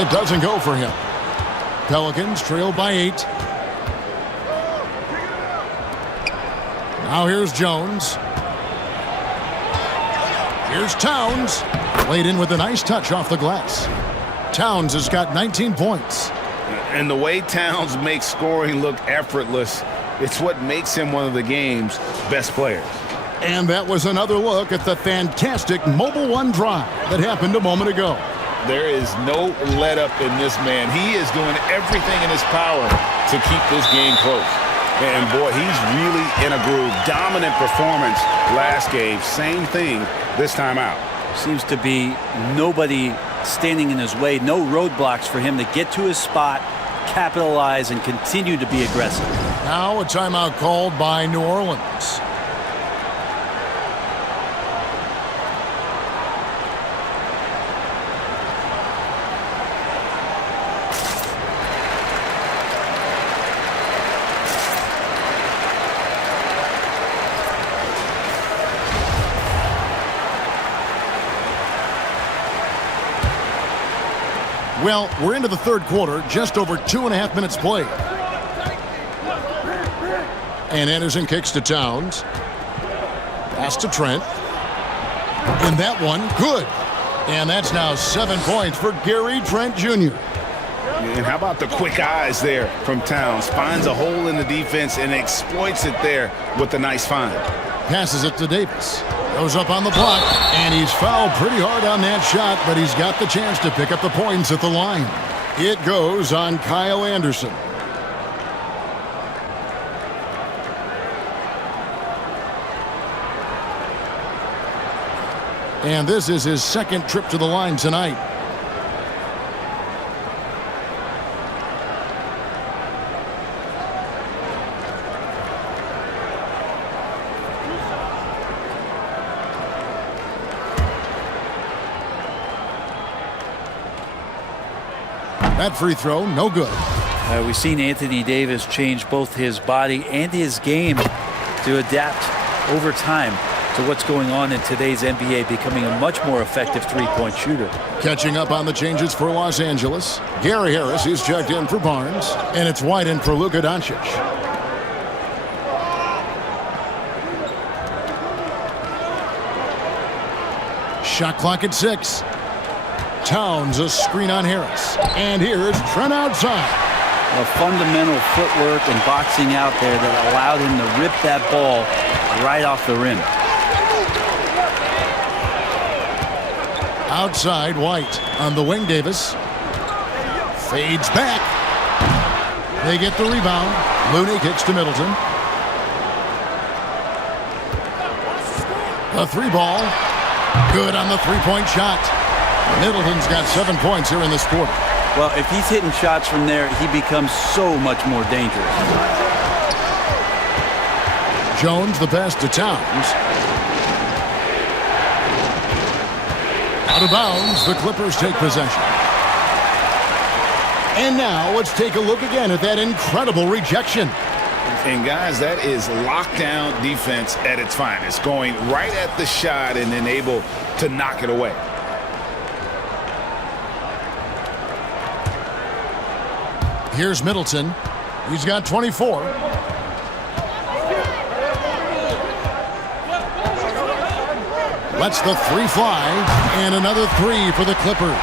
It doesn't go for him. Pelicans trail by 8. Now here's Jones. Here's Towns. Laid in with a nice touch off the glass. Towns has got 19 points. And the way Towns makes scoring look effortless, it's what makes him one of the game's best players. And that was another look at the fantastic Mobile One drive that happened a moment ago. There is no let-up in this man. He is doing everything in his power to keep this game close. And, boy, he's really in a groove. Dominant performance last game. Same thing this time out. Seems to be nobody standing in his way. No roadblocks for him to get to his spot, capitalize, and continue to be aggressive. Now a timeout called by New Orleans. Well, we're into the third quarter, just over 2.5 minutes played. And Anderson kicks to Towns. Pass to Trent. And that one, good. And that's now 7 points for Gary Trent Jr. And how about the quick eyes there from Towns? Finds a hole in the defense and exploits it there with a nice find. Passes it to Davis. Goes up on the block, and he's fouled pretty hard on that shot, but he's got the chance to pick up the points at the line. It goes on Kyle Anderson. And this is his second trip to the line tonight. That free throw, no good. We've seen Anthony Davis change both his body and his game to adapt over time to what's going on in today's NBA, becoming a much more effective three-point shooter. Catching up on the changes for Los Angeles. Gary Harris is checked in for Barnes, and it's wide in for Luka Doncic. Shot clock at 6. Towns a screen on Harris. And here's Trent outside. A fundamental footwork and boxing out there that allowed him to rip that ball right off the rim. Outside, White. On the wing, Davis. Fades back. They get the rebound. Looney kicks to Middleton. The three ball. Good on the three-point shot. Middleton's got 7 points here in this quarter. Well, if he's hitting shots from there, he becomes so much more dangerous. Jones, the pass to Towns. Out of bounds, the Clippers take possession. And now let's take a look again at that incredible rejection. And guys, that is lockdown defense at its finest, going right at the shot and then able to knock it away. Here's Middleton. He's got 24. Lets the three fly, and another three for the Clippers.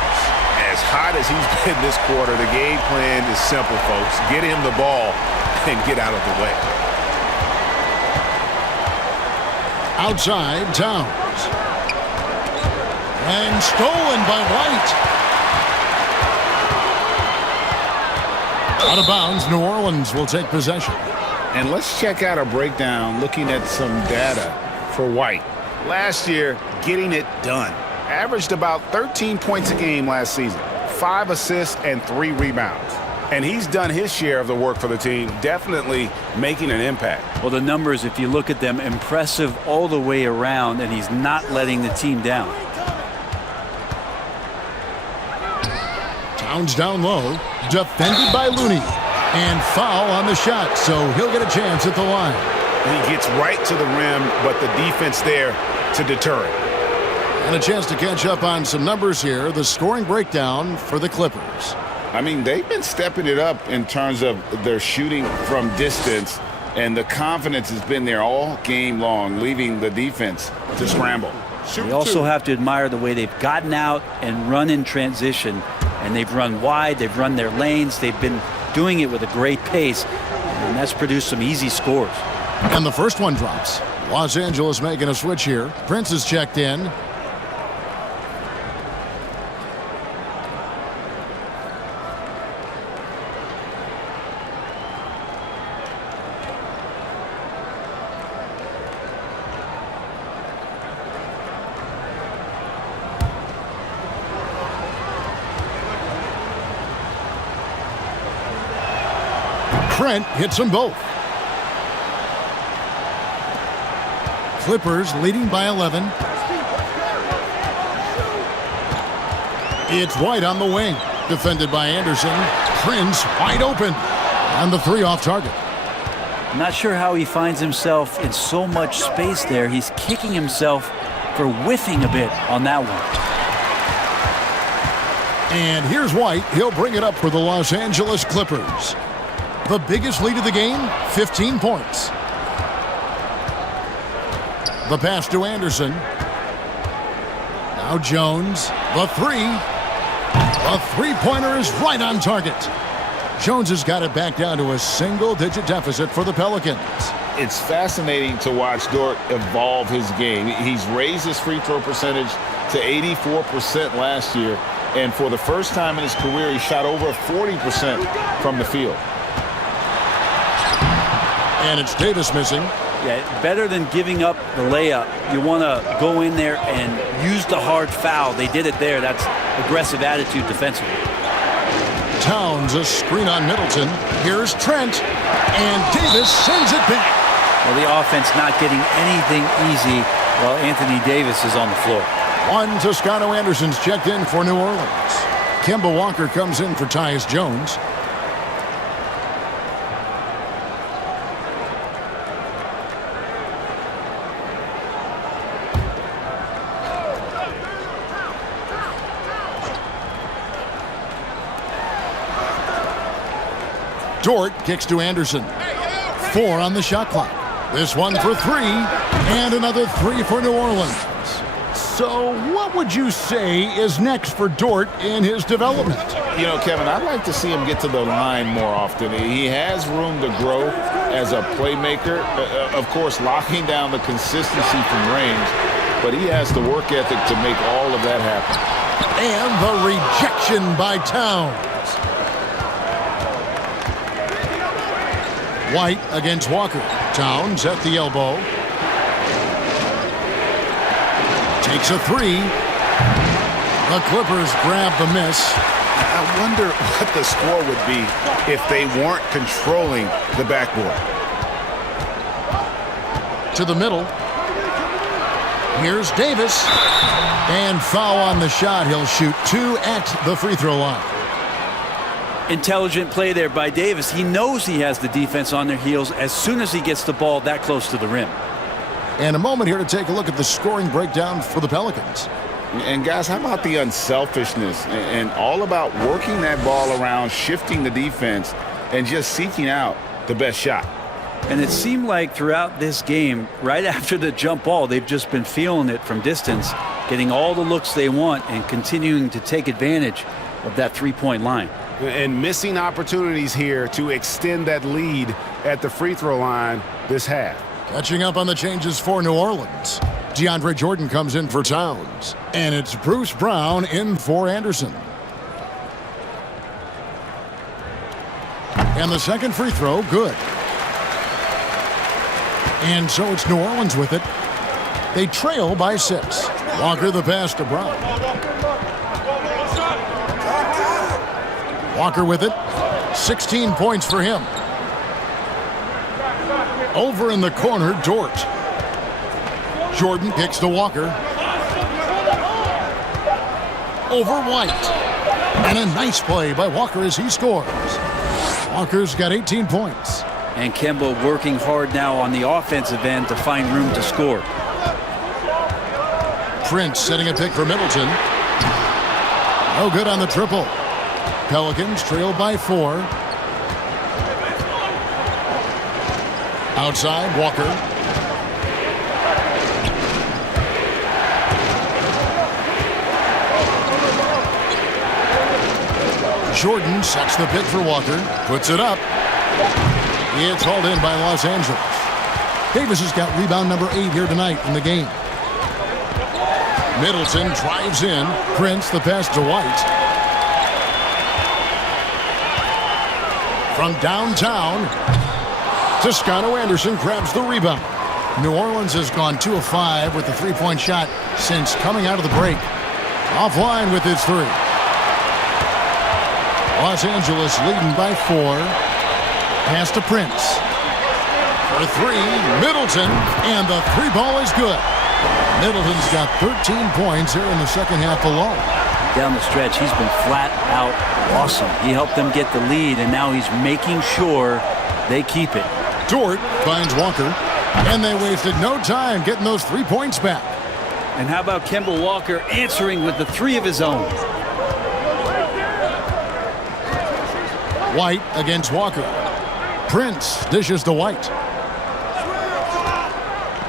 As hot as he's been this quarter, the game plan is simple, folks. Get him the ball and get out of the way. Outside, Towns. And stolen by White. Out of bounds, New Orleans will take possession. And let's check out a breakdown looking at some data for White. Last year, getting it done. Averaged about 13 points a game last season, 5 assists and 3 rebounds. And he's done his share of the work for the team, definitely making an impact. Well, the numbers, if you look at them, impressive all the way around, and he's not letting the team down. Towns down low, defended by Looney, and foul on the shot, so he'll get a chance at the line. He gets right to the rim, but the defense there to deter it. And a chance to catch up on some numbers here, the scoring breakdown for the Clippers. I mean, they've been stepping it up in terms of their shooting from distance, and the confidence has been there all game long, leaving the defense to scramble. You also have to admire the way they've gotten out and run in transition. And they've run wide, they've run their lanes, they've been doing it with a great pace, and that's produced some easy scores. And the first one drops. Los Angeles making a switch here. Prince is checked in. Trent hits them both. Clippers leading by 11. It's White on the wing. Defended by Anderson. Prince wide open. And the three off target. I'm not sure how he finds himself in so much space there. He's kicking himself for whiffing a bit on that one. And here's White. He'll bring it up for the Los Angeles Clippers. The biggest lead of the game, 15 points. The pass to Anderson. Now Jones. The three. The three-pointer is right on target. Jones has got it back down to a single-digit deficit for the Pelicans. It's fascinating to watch Dort evolve his game. He's raised his free throw percentage to 84% last year, and for the first time in his career, he shot over 40% from the field. And it's Davis missing. Yeah, better than giving up the layup. You want to go in there and use the hard foul. They did it there. That's aggressive attitude defensively. Towns, a screen on Middleton. Here's Trent, and Davis sends it back. Well, the offense not getting anything easy while Anthony Davis is on the floor. One Toscano Anderson's checked in for New Orleans. Kemba Walker comes in for Tyus Jones. Dort kicks to Anderson. 4 on the shot clock. This one for 3, and another 3 for New Orleans. So what would you say is next for Dort in his development? You know, Kevin, I'd like to see him get to the line more often. He has room to grow as a playmaker. Of course, locking down the consistency from range, but he has the work ethic to make all of that happen. And the rejection by Towns. White against Walker. Towns at the elbow. Takes a 3. The Clippers grab the miss. I wonder what the score would be if they weren't controlling the backboard. To the middle. Here's Davis. And foul on the shot. He'll shoot 2 at the free throw line. Intelligent play there by Davis. He knows he has the defense on their heels as soon as he gets the ball that close to the rim. And a moment here to take a look at the scoring breakdown for the Pelicans. And guys, how about the unselfishness and all about working that ball around, shifting the defense, and just seeking out the best shot. And it seemed like throughout this game, right after the jump ball, they've just been feeling it from distance, getting all the looks they want and continuing to take advantage of that three-point line. And missing opportunities here to extend that lead at the free throw line this half. Catching up on the changes for New Orleans. DeAndre Jordan comes in for Towns. And it's Bruce Brown in for Anderson. And the second free throw, good. And so it's New Orleans with it. They trail by 6. Walker the pass to Brown. Walker with it. 16 points for him. Over in the corner, Dort. Jordan kicks to Walker. Over White. And a nice play by Walker as he scores. Walker's got 18 points. And Kemba working hard now on the offensive end to find room to score. Prince setting a pick for Middleton. No good on the triple. Pelicans trail by 4. Outside, Walker. Jordan sets the pick for Walker. Puts it up. It's hauled in by Los Angeles. Davis has got rebound number 8 here tonight in the game. Middleton drives in. Prince the pass to White. From downtown, Toscano Anderson grabs the rebound. New Orleans has gone 2 of 5 with the three-point shot since coming out of the break. Offline with its 3. Los Angeles leading by 4. Pass to Prince. For 3, Middleton, and the 3 ball is good. Middleton's got 13 points here in the second half alone. Down the stretch, he's been flat out awesome. He helped them get the lead, and now he's making sure they keep it. Dort finds Walker, and they wasted no time getting those 3 points back. And how about Kemba Walker answering with the 3 of his own? White against Walker. Prince dishes to White.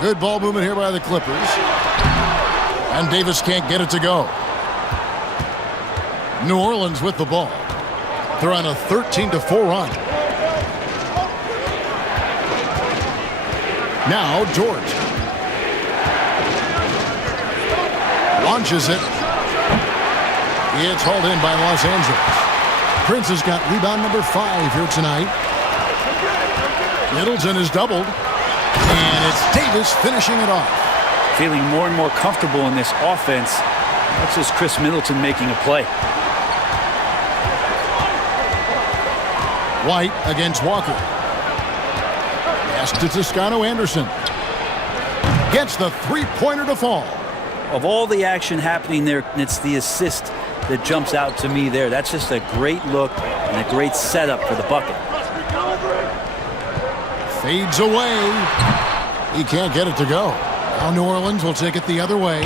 Good ball movement here by the Clippers. And Davis can't get it to go. New Orleans with the ball. They're on a 13-4 run. Now George. Launches it. It's hauled in by Los Angeles. Prince has got rebound number 5 here tonight. Middleton is doubled. And it's Davis finishing it off. Feeling more and more comfortable in this offense. That's just Chris Middleton making a play. White against Walker. Pass to Toscano Anderson. Gets the three-pointer to fall. Of all the action happening there, it's the assist that jumps out to me there. That's just a great look and a great setup for the bucket. Fades away. He can't get it to go. Now New Orleans will take it the other way.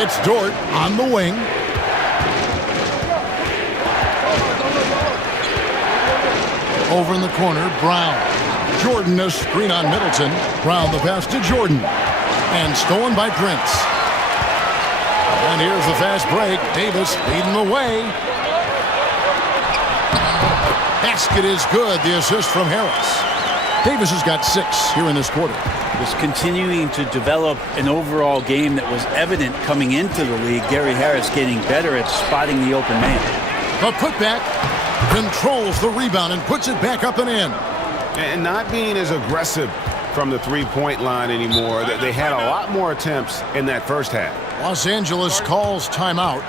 It's Dort on the wing. Over in the corner, Brown. Jordan a screen on Middleton. Brown the pass to Jordan. And stolen by Prince. And here's the fast break. Davis leading the way. Basket is good. The assist from Harris. Davis has got 6 here in this quarter. Was continuing to develop an overall game that was evident coming into the league. Gary Harris getting better at spotting the open man. The putback controls the rebound and puts it back up and in. And not being as aggressive from the three-point line anymore. They had a lot more attempts in that first half. Los Angeles calls timeout.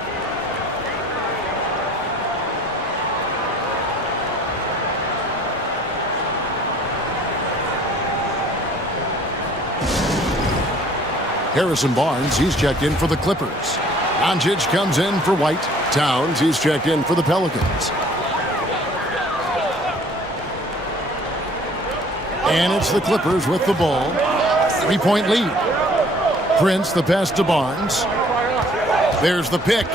Harrison Barnes, he's checked in for the Clippers. Doncic comes in for White. Towns, he's checked in for the Pelicans. And it's the Clippers with the ball. 3-point lead. Prince, the pass to Barnes. There's the pick.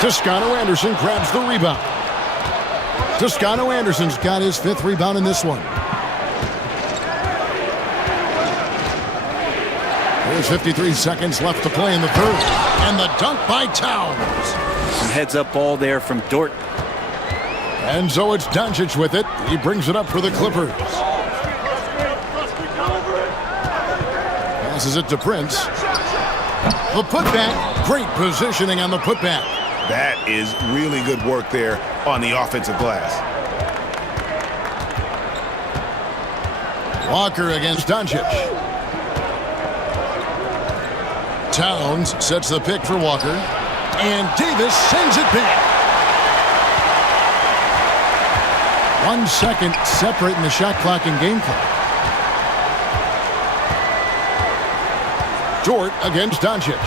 Toscano Anderson grabs the rebound. Toscano Anderson's got his 5th rebound in this one. There's 53 seconds left to play in the third. And the dunk by Towns. Some heads-up ball there from Dort. And so it's Doncic with it. He brings it up for the Clippers. Passes it to Prince. The putback. Great positioning on the putback. That is really good work there on the offensive glass. Walker against Doncic. Towns sets the pick for Walker. And Davis sends it back. 1 second separating the shot clock and game clock. Dort against Doncic.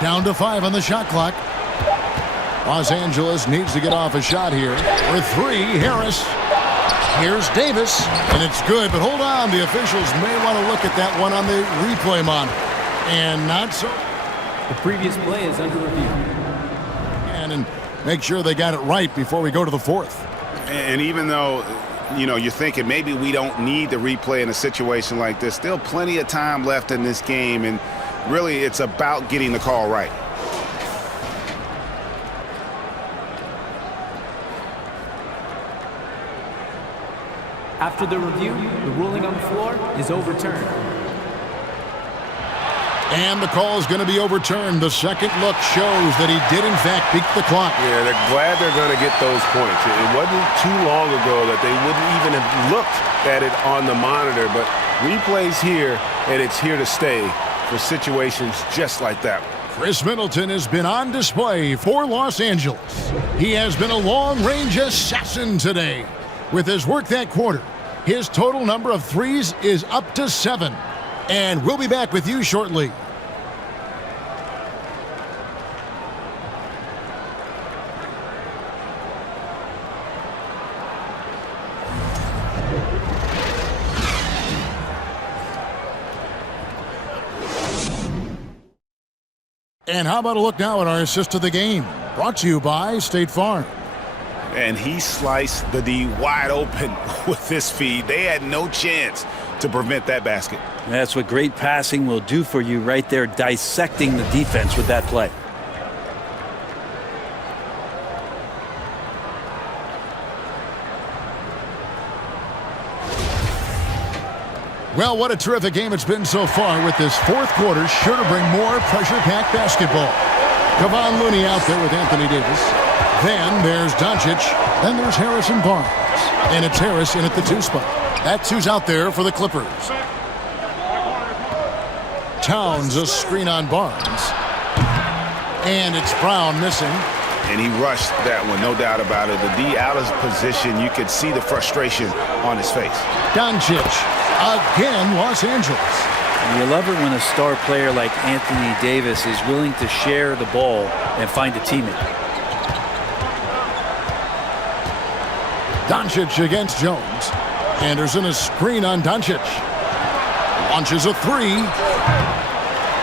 Down to 5 on the shot clock. Los Angeles needs to get off a shot here. For 3, Harris. Here's Davis, and it's good, but hold on. The officials may want to look at that one on the replay monitor. And not so. The previous play is under review. And make sure they got it right before we go to the 4th. And even though, you're thinking maybe we don't need the replay in a situation like this, still plenty of time left in this game, and really it's about getting the call right. After the review, the ruling on the floor is overturned. And the call is going to be overturned. The second look shows that he did, in fact, beat the clock. Yeah, they're glad they're going to get those points. It wasn't too long ago that they wouldn't even have looked at it on the monitor, but replays here, and it's here to stay for situations just like that. Chris Middleton has been on display for Los Angeles. He has been a long-range assassin today. With his work that quarter, his total number of threes is up to 7. And we'll be back with you shortly. And how about a look now at our assist of the game? Brought to you by State Farm. And he sliced the D wide open with this feed. They had no chance to prevent that basket. That's what great passing will do for you right there, dissecting the defense with that play. Well, what a terrific game it's been so far with this fourth quarter. Sure to bring more pressure-packed basketball. Kevon Looney out there with Anthony Davis. Then there's Doncic. Then there's Harrison Barnes. And it's Harris in at the 2 spot. That's who's out there for the Clippers. Towns a screen on Barnes. And it's Brown missing. And he rushed that one, no doubt about it. The D out of position. You could see the frustration on his face. Doncic. Again, Los Angeles. You love it when a star player like Anthony Davis is willing to share the ball and find a teammate. Doncic against Jones. Anderson a screen on Doncic. Launches a 3.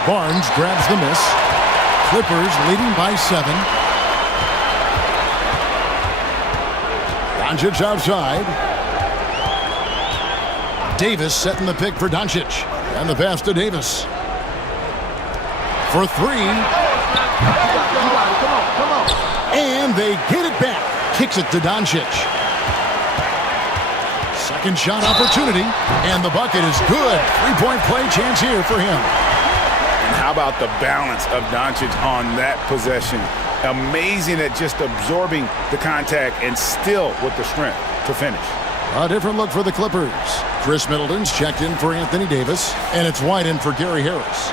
Barnes grabs the miss. Clippers leading by 7. Doncic outside. Davis setting the pick for Doncic. And the pass to Davis. For 3. And they get it back. Kicks it to Doncic. Second shot opportunity. And the bucket is good. 3-point play chance here for him. And how about the balance of Doncic on that possession? Amazing at just absorbing the contact and still with the strength to finish. A different look for the Clippers. Chris Middleton's checked in for Anthony Davis, and it's White in for Gary Harris.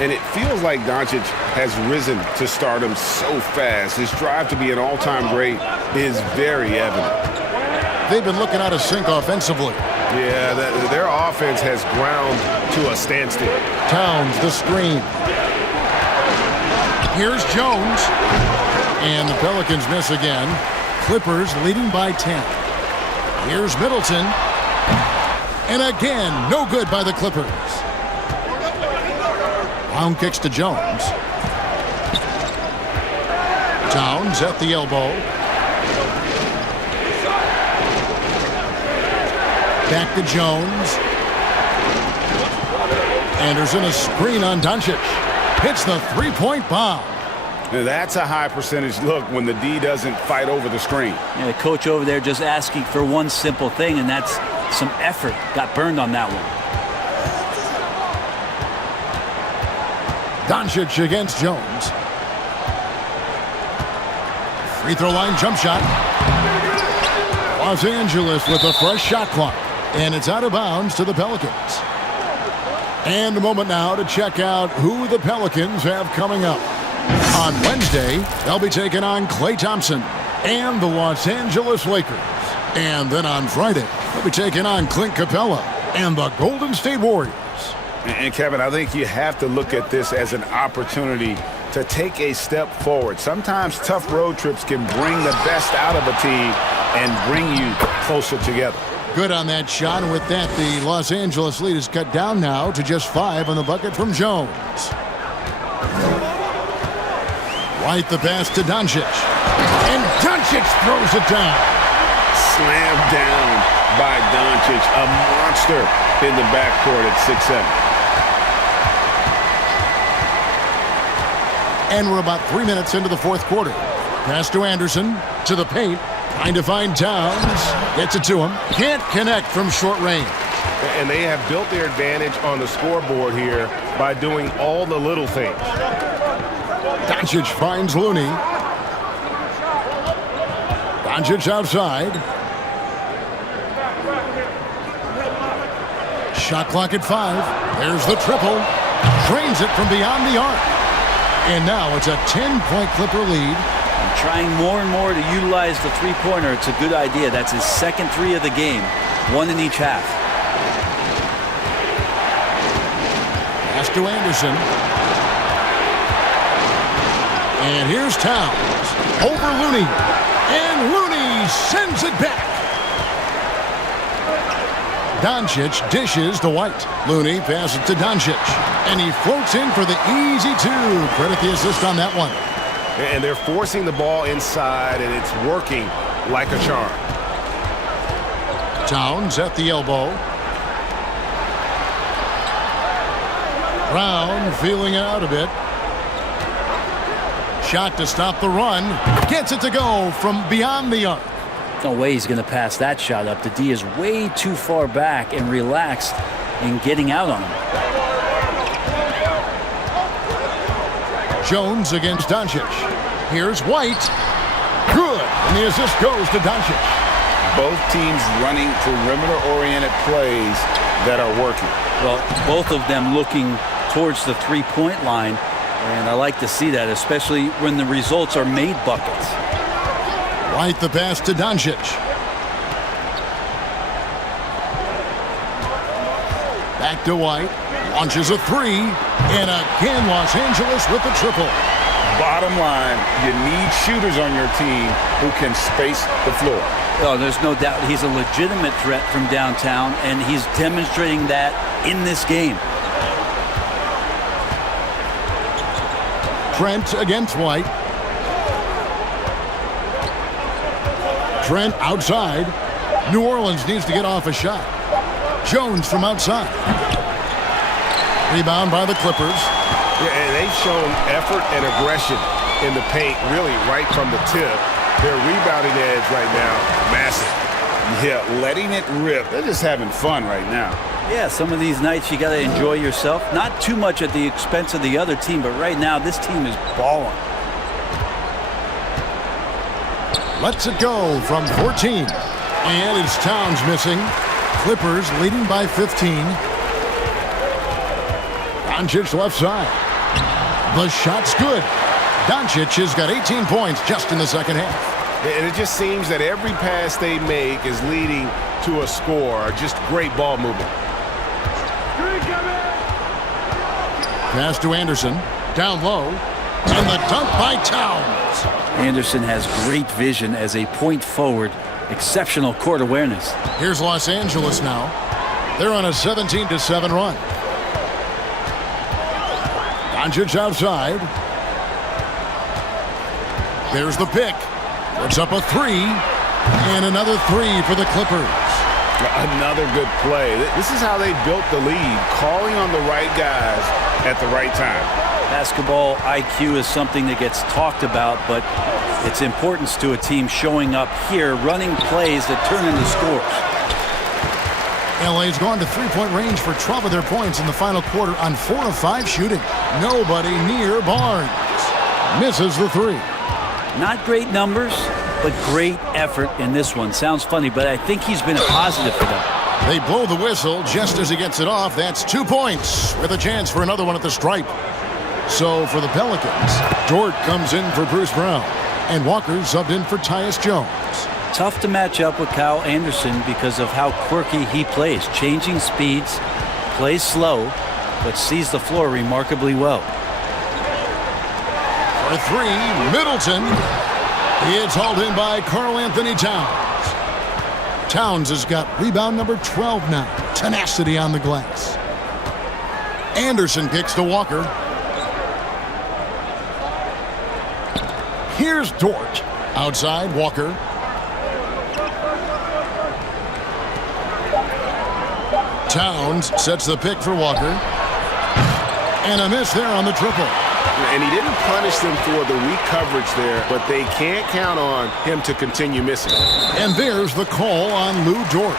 And it feels like Doncic has risen to stardom so fast. His drive to be an all-time great is very evident. They've been looking out of sync offensively. Yeah, their offense has ground to a standstill. Towns the screen. Here's Jones. And the Pelicans miss again. Clippers leading by 10. Here's Middleton. And again, no good by the Clippers. Brown kicks to Jones. Towns at the elbow. Back to Jones. Anderson a screen on Doncic. Hits the 3-point bomb. Now that's a high percentage look when the D doesn't fight over the screen. Yeah, the coach over there just asking for one simple thing, and that's some effort. Got burned on that one. Doncic against Jones. Free throw line jump shot. Los Angeles with a fresh shot clock. And it's out of bounds to the Pelicans. And a moment now to check out who the Pelicans have coming up. On Wednesday, they'll be taking on Klay Thompson and the Los Angeles Lakers. And then on Friday, they'll be taking on Clint Capella and the Golden State Warriors. And Kevin, I think you have to look at this as an opportunity to take a step forward. Sometimes tough road trips can bring the best out of a team and bring you closer together. Good on that shot, and with that, the Los Angeles lead is cut down now to just 5 on the bucket from Jones. White the pass to Doncic. And Doncic throws it down. Slammed down by Doncic, a monster in the backcourt at 6'7". And we're about 3 minutes into the fourth quarter. Pass to Anderson, to the paint, trying to find Towns. Gets it to him. Can't connect from short range. And they have built their advantage on the scoreboard here by doing all the little things. Doncic finds Looney. Doncic outside. Shot clock at 5. There's the triple. Drains it from beyond the arc. And now it's a 10-point Clipper lead. And trying more and more to utilize the three-pointer. It's a good idea. That's his second 3 of the game. 1 in each half. Pass to Anderson. And here's Towns. Over Looney. And Looney sends it back. Doncic dishes to White. Looney passes to Doncic. And he floats in for the easy two. Credit the assist on that one. And they're forcing the ball inside, and it's working like a charm. Towns at the elbow. Brown feeling it out a bit. Shot to stop the run. Gets it to go from beyond the arc. No way he's going to pass that shot up. The D is way too far back and relaxed in getting out on him. Jones against Doncic. Here's White. Good. And the assist goes to Doncic. Both teams running perimeter-oriented plays that are working. Well, both of them looking towards the three-point line, and I like to see that, especially when the results are made buckets. White the pass to Doncic. Back to White. Launches a three. And again, Los Angeles with the triple. Bottom line, you need shooters on your team who can space the floor. Oh, there's no doubt he's a legitimate threat from downtown, and he's demonstrating that in this game. Trent against White. Trent outside. New Orleans needs to get off a shot. Jones from outside. Rebound by the Clippers. Yeah, and they've shown effort and aggression in the paint, really right from the tip. Their rebounding edge right now, massive. Yeah, letting it rip. They're just having fun right now. Yeah, some of these nights you got to enjoy yourself. Not too much at the expense of the other team, but right now this team is balling. Lets it go from 14. And it's Towns missing. Clippers leading by 15. Doncic left side. The shot's good. Doncic has got 18 points just in the second half. And it just seems that every pass they make is leading to a score. Just great ball movement. Pass to Anderson. Down low. And the dunk by Towns. Anderson has great vision as a point forward. Exceptional court awareness. Here's Los Angeles now. They're on a 17-7 run. Doncic outside. There's the pick. Puts up a three. And another three for the Clippers. Another good play. This is how they built the lead, calling on the right guys at the right time. Basketball IQ is something that gets talked about, but its importance to a team showing up here, running plays that turn into scores. LA's gone to three-point range for 12 of their points in the final quarter on 4 of 5 shooting. Nobody near Barnes. Misses the three. Not great numbers, but great effort in this one. Sounds funny, but I think he's been a positive for them. They blow the whistle just as he gets it off. That's 2 points with a chance for another one at the stripe. So for the Pelicans, Dort comes in for Bruce Brown, and Walker subbed in for Tyus Jones. Tough to match up with Kyle Anderson because of how quirky he plays. Changing speeds, plays slow, but sees the floor remarkably well. For three, Middleton. It's hauled in by Karl-Anthony Towns. Towns has got rebound number 12 now. Tenacity on the glass. Anderson kicks to Walker. Here's Dort. Outside, Walker. Towns sets the pick for Walker. And a miss there on the triple. And he didn't punish them for the weak coverage there, but they can't count on him to continue missing. And there's the call on Lou Dort.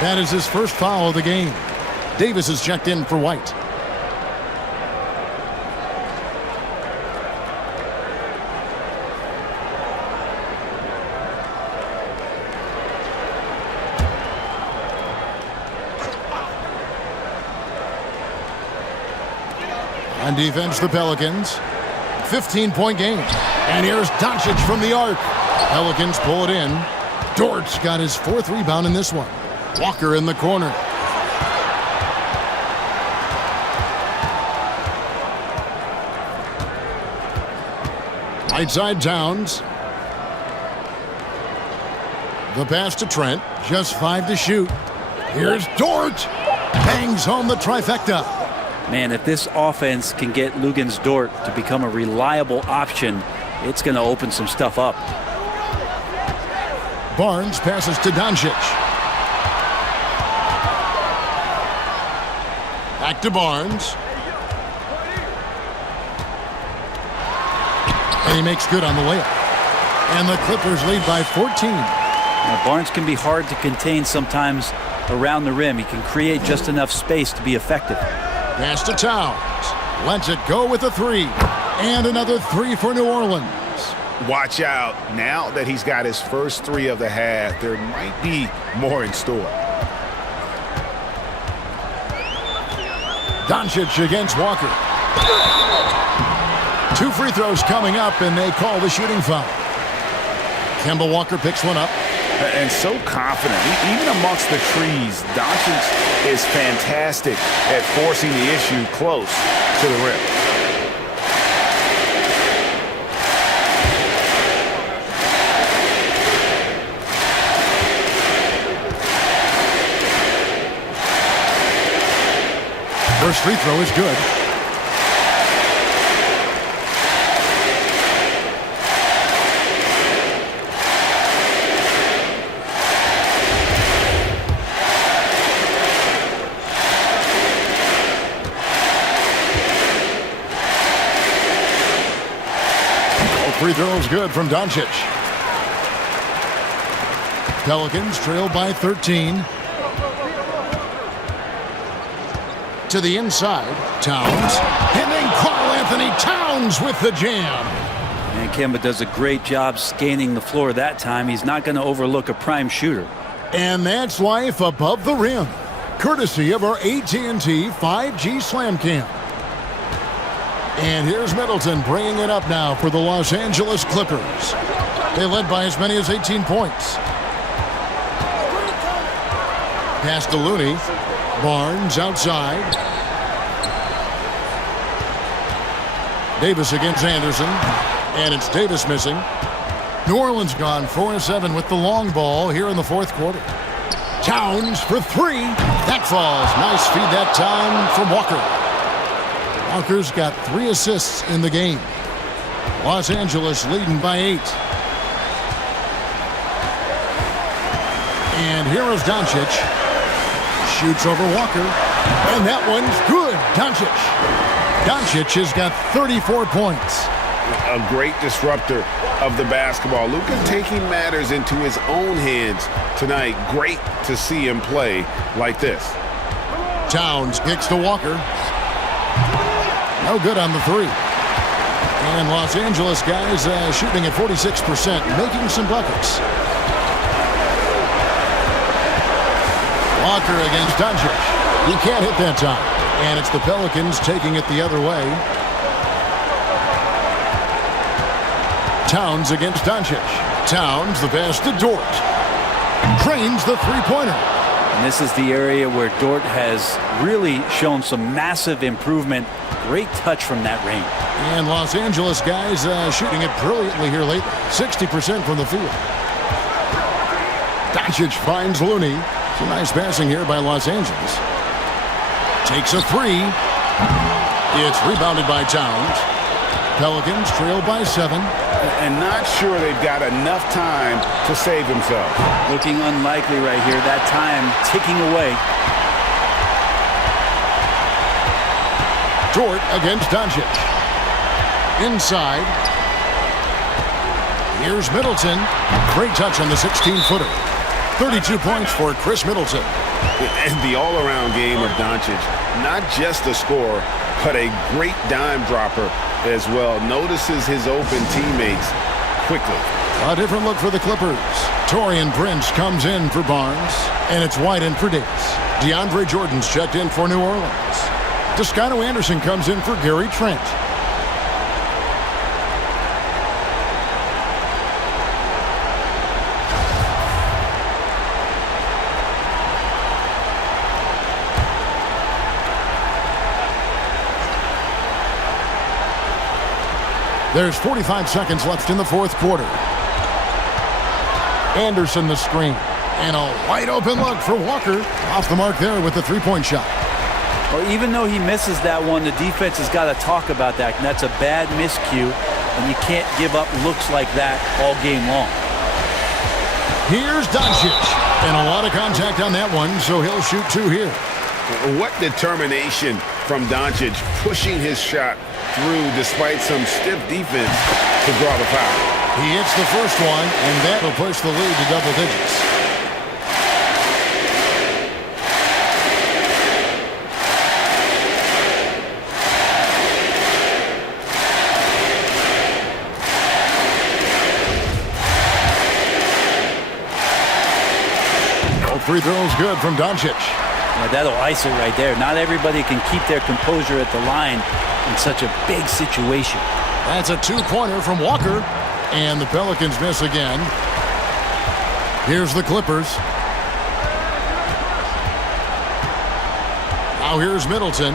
That is his first foul of the game. Davis is checked in for White. On defense, the Pelicans. 15-point game. And here's Doncic from the arc. Pelicans pull it in. Dort's got his 4th rebound in this one. Walker in the corner. Right side Towns. The pass to Trent. Just 5 to shoot. Here's Dort. Bangs home the trifecta. Man, if this offense can get Luguentz Dort to become a reliable option, it's going to open some stuff up. Barnes passes to Doncic. Back to Barnes. And he makes good on the layup. And the Clippers lead by 14. Now, Barnes can be hard to contain sometimes around the rim. He can create just enough space to be effective. Pass to Towns. Lets it go with a 3. And another 3 for New Orleans. Watch out. Now that he's got his first 3 of the half, there might be more in store. Doncic against Walker. 2 free throws coming up, and they call the shooting foul. Kemba Walker picks one up. And so confident. Even amongst the trees, Doncic is fantastic at forcing the issue close to the rim. First free throw is good. Free throw is good from Doncic. Pelicans trail by 13. To the inside, Towns. And then Karl Anthony Towns with the jam. And Kemba does a great job scanning the floor that time. He's not going to overlook a prime shooter. And that's life above the rim. Courtesy of our AT&T 5G Slam Cam. And here's Middleton bringing it up now for the Los Angeles Clippers. They led by as many as 18 points. Pass to Looney. Barnes outside. Davis against Anderson. And it's Davis missing. New Orleans gone 4-7 with the long ball here in the fourth quarter. Towns for 3. That falls. Nice feed that time from Walker. Walker's got 3 assists in the game. Los Angeles leading by 8. And here is Doncic. Shoots over Walker. And that one's good. Doncic. Doncic has got 34 points. A great disruptor of the basketball. Luka taking matters into his own hands tonight. Great to see him play like this. Towns kicks to Walker. No good on the 3. And Los Angeles guys shooting at 46%, making some buckets. Walker against Doncic. He can't hit that time. And it's the Pelicans taking it the other way. Towns against Doncic. Towns, the pass to Dort. Drains the three-pointer. And this is the area where Dort has really shown some massive improvement. Great touch from that range. And Los Angeles guys shooting it brilliantly here lately. 60% from the field. Doncic finds Looney. Some nice passing here by Los Angeles. Takes a 3. It's rebounded by Towns. Pelicans trail by 7. And not sure they've got enough time to save themselves. Looking unlikely right here. That time ticking away. Dort against Doncic. Inside. Here's Middleton. Great touch on the 16-footer. 32 points for Chris Middleton. And the all-around game of Doncic, not just a scorer, but a great dime dropper as well. Notices his open teammates quickly. A different look for the Clippers. Torian Prince comes in for Barnes, and it's White in for Davis. DeAndre Jordan's checked in for New Orleans. Toscano Anderson comes in for Gary Trent. There's 45 seconds left in the fourth quarter. Anderson the screen. And a wide open look for Walker. Off the mark there with the three-point shot. Well, even though he misses that one, the defense has got to talk about that. And that's a bad miscue, and you can't give up looks like that all game long. Here's Doncic. And a lot of contact on that one, so he'll shoot two here. What determination from Doncic, pushing his shot through despite some stiff defense to draw the foul. He hits the first one, and that will push the lead to double digits. Free throws good from Doncic. Yeah, that'll ice it right there. Not everybody can keep their composure at the line in such a big situation. That's a two-pointer from Walker. And the Pelicans miss again. Here's the Clippers. Now here's Middleton.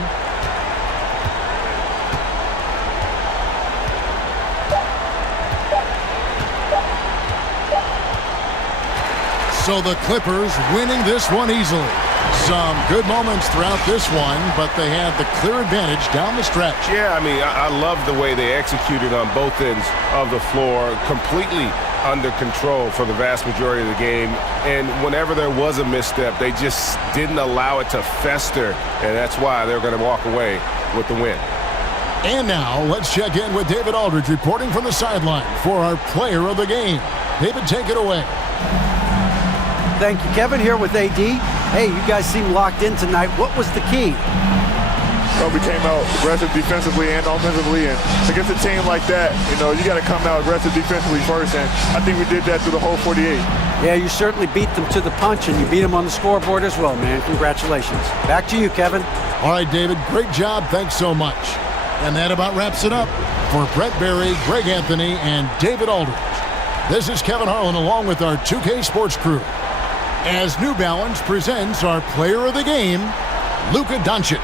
So the Clippers winning this one easily. Some good moments throughout this one, but they had the clear advantage down the stretch. Yeah, I mean, I love the way they executed on both ends of the floor, completely under control for the vast majority of the game. And whenever there was a misstep, they just didn't allow it to fester, and that's why they're going to walk away with the win. And now let's check in with David Aldridge reporting from the sideline for our player of the game. David, take it away. Thank you, Kevin. Here with AD. Hey, you guys seem locked in tonight. What was the key? Well, we came out aggressive defensively and offensively, and against a team like that, you got to come out aggressive defensively first, and I think we did that through the whole 48. Yeah, you certainly beat them to the punch, and you beat them on the scoreboard as well, man. Congratulations. Back to you, Kevin. All right, David, great job. Thanks so much. And that about wraps it up. For Brett Berry, Greg Anthony, and David Aldridge, this is Kevin Harlan along with our 2K Sports crew, as New Balance presents our player of the game, Luka Doncic.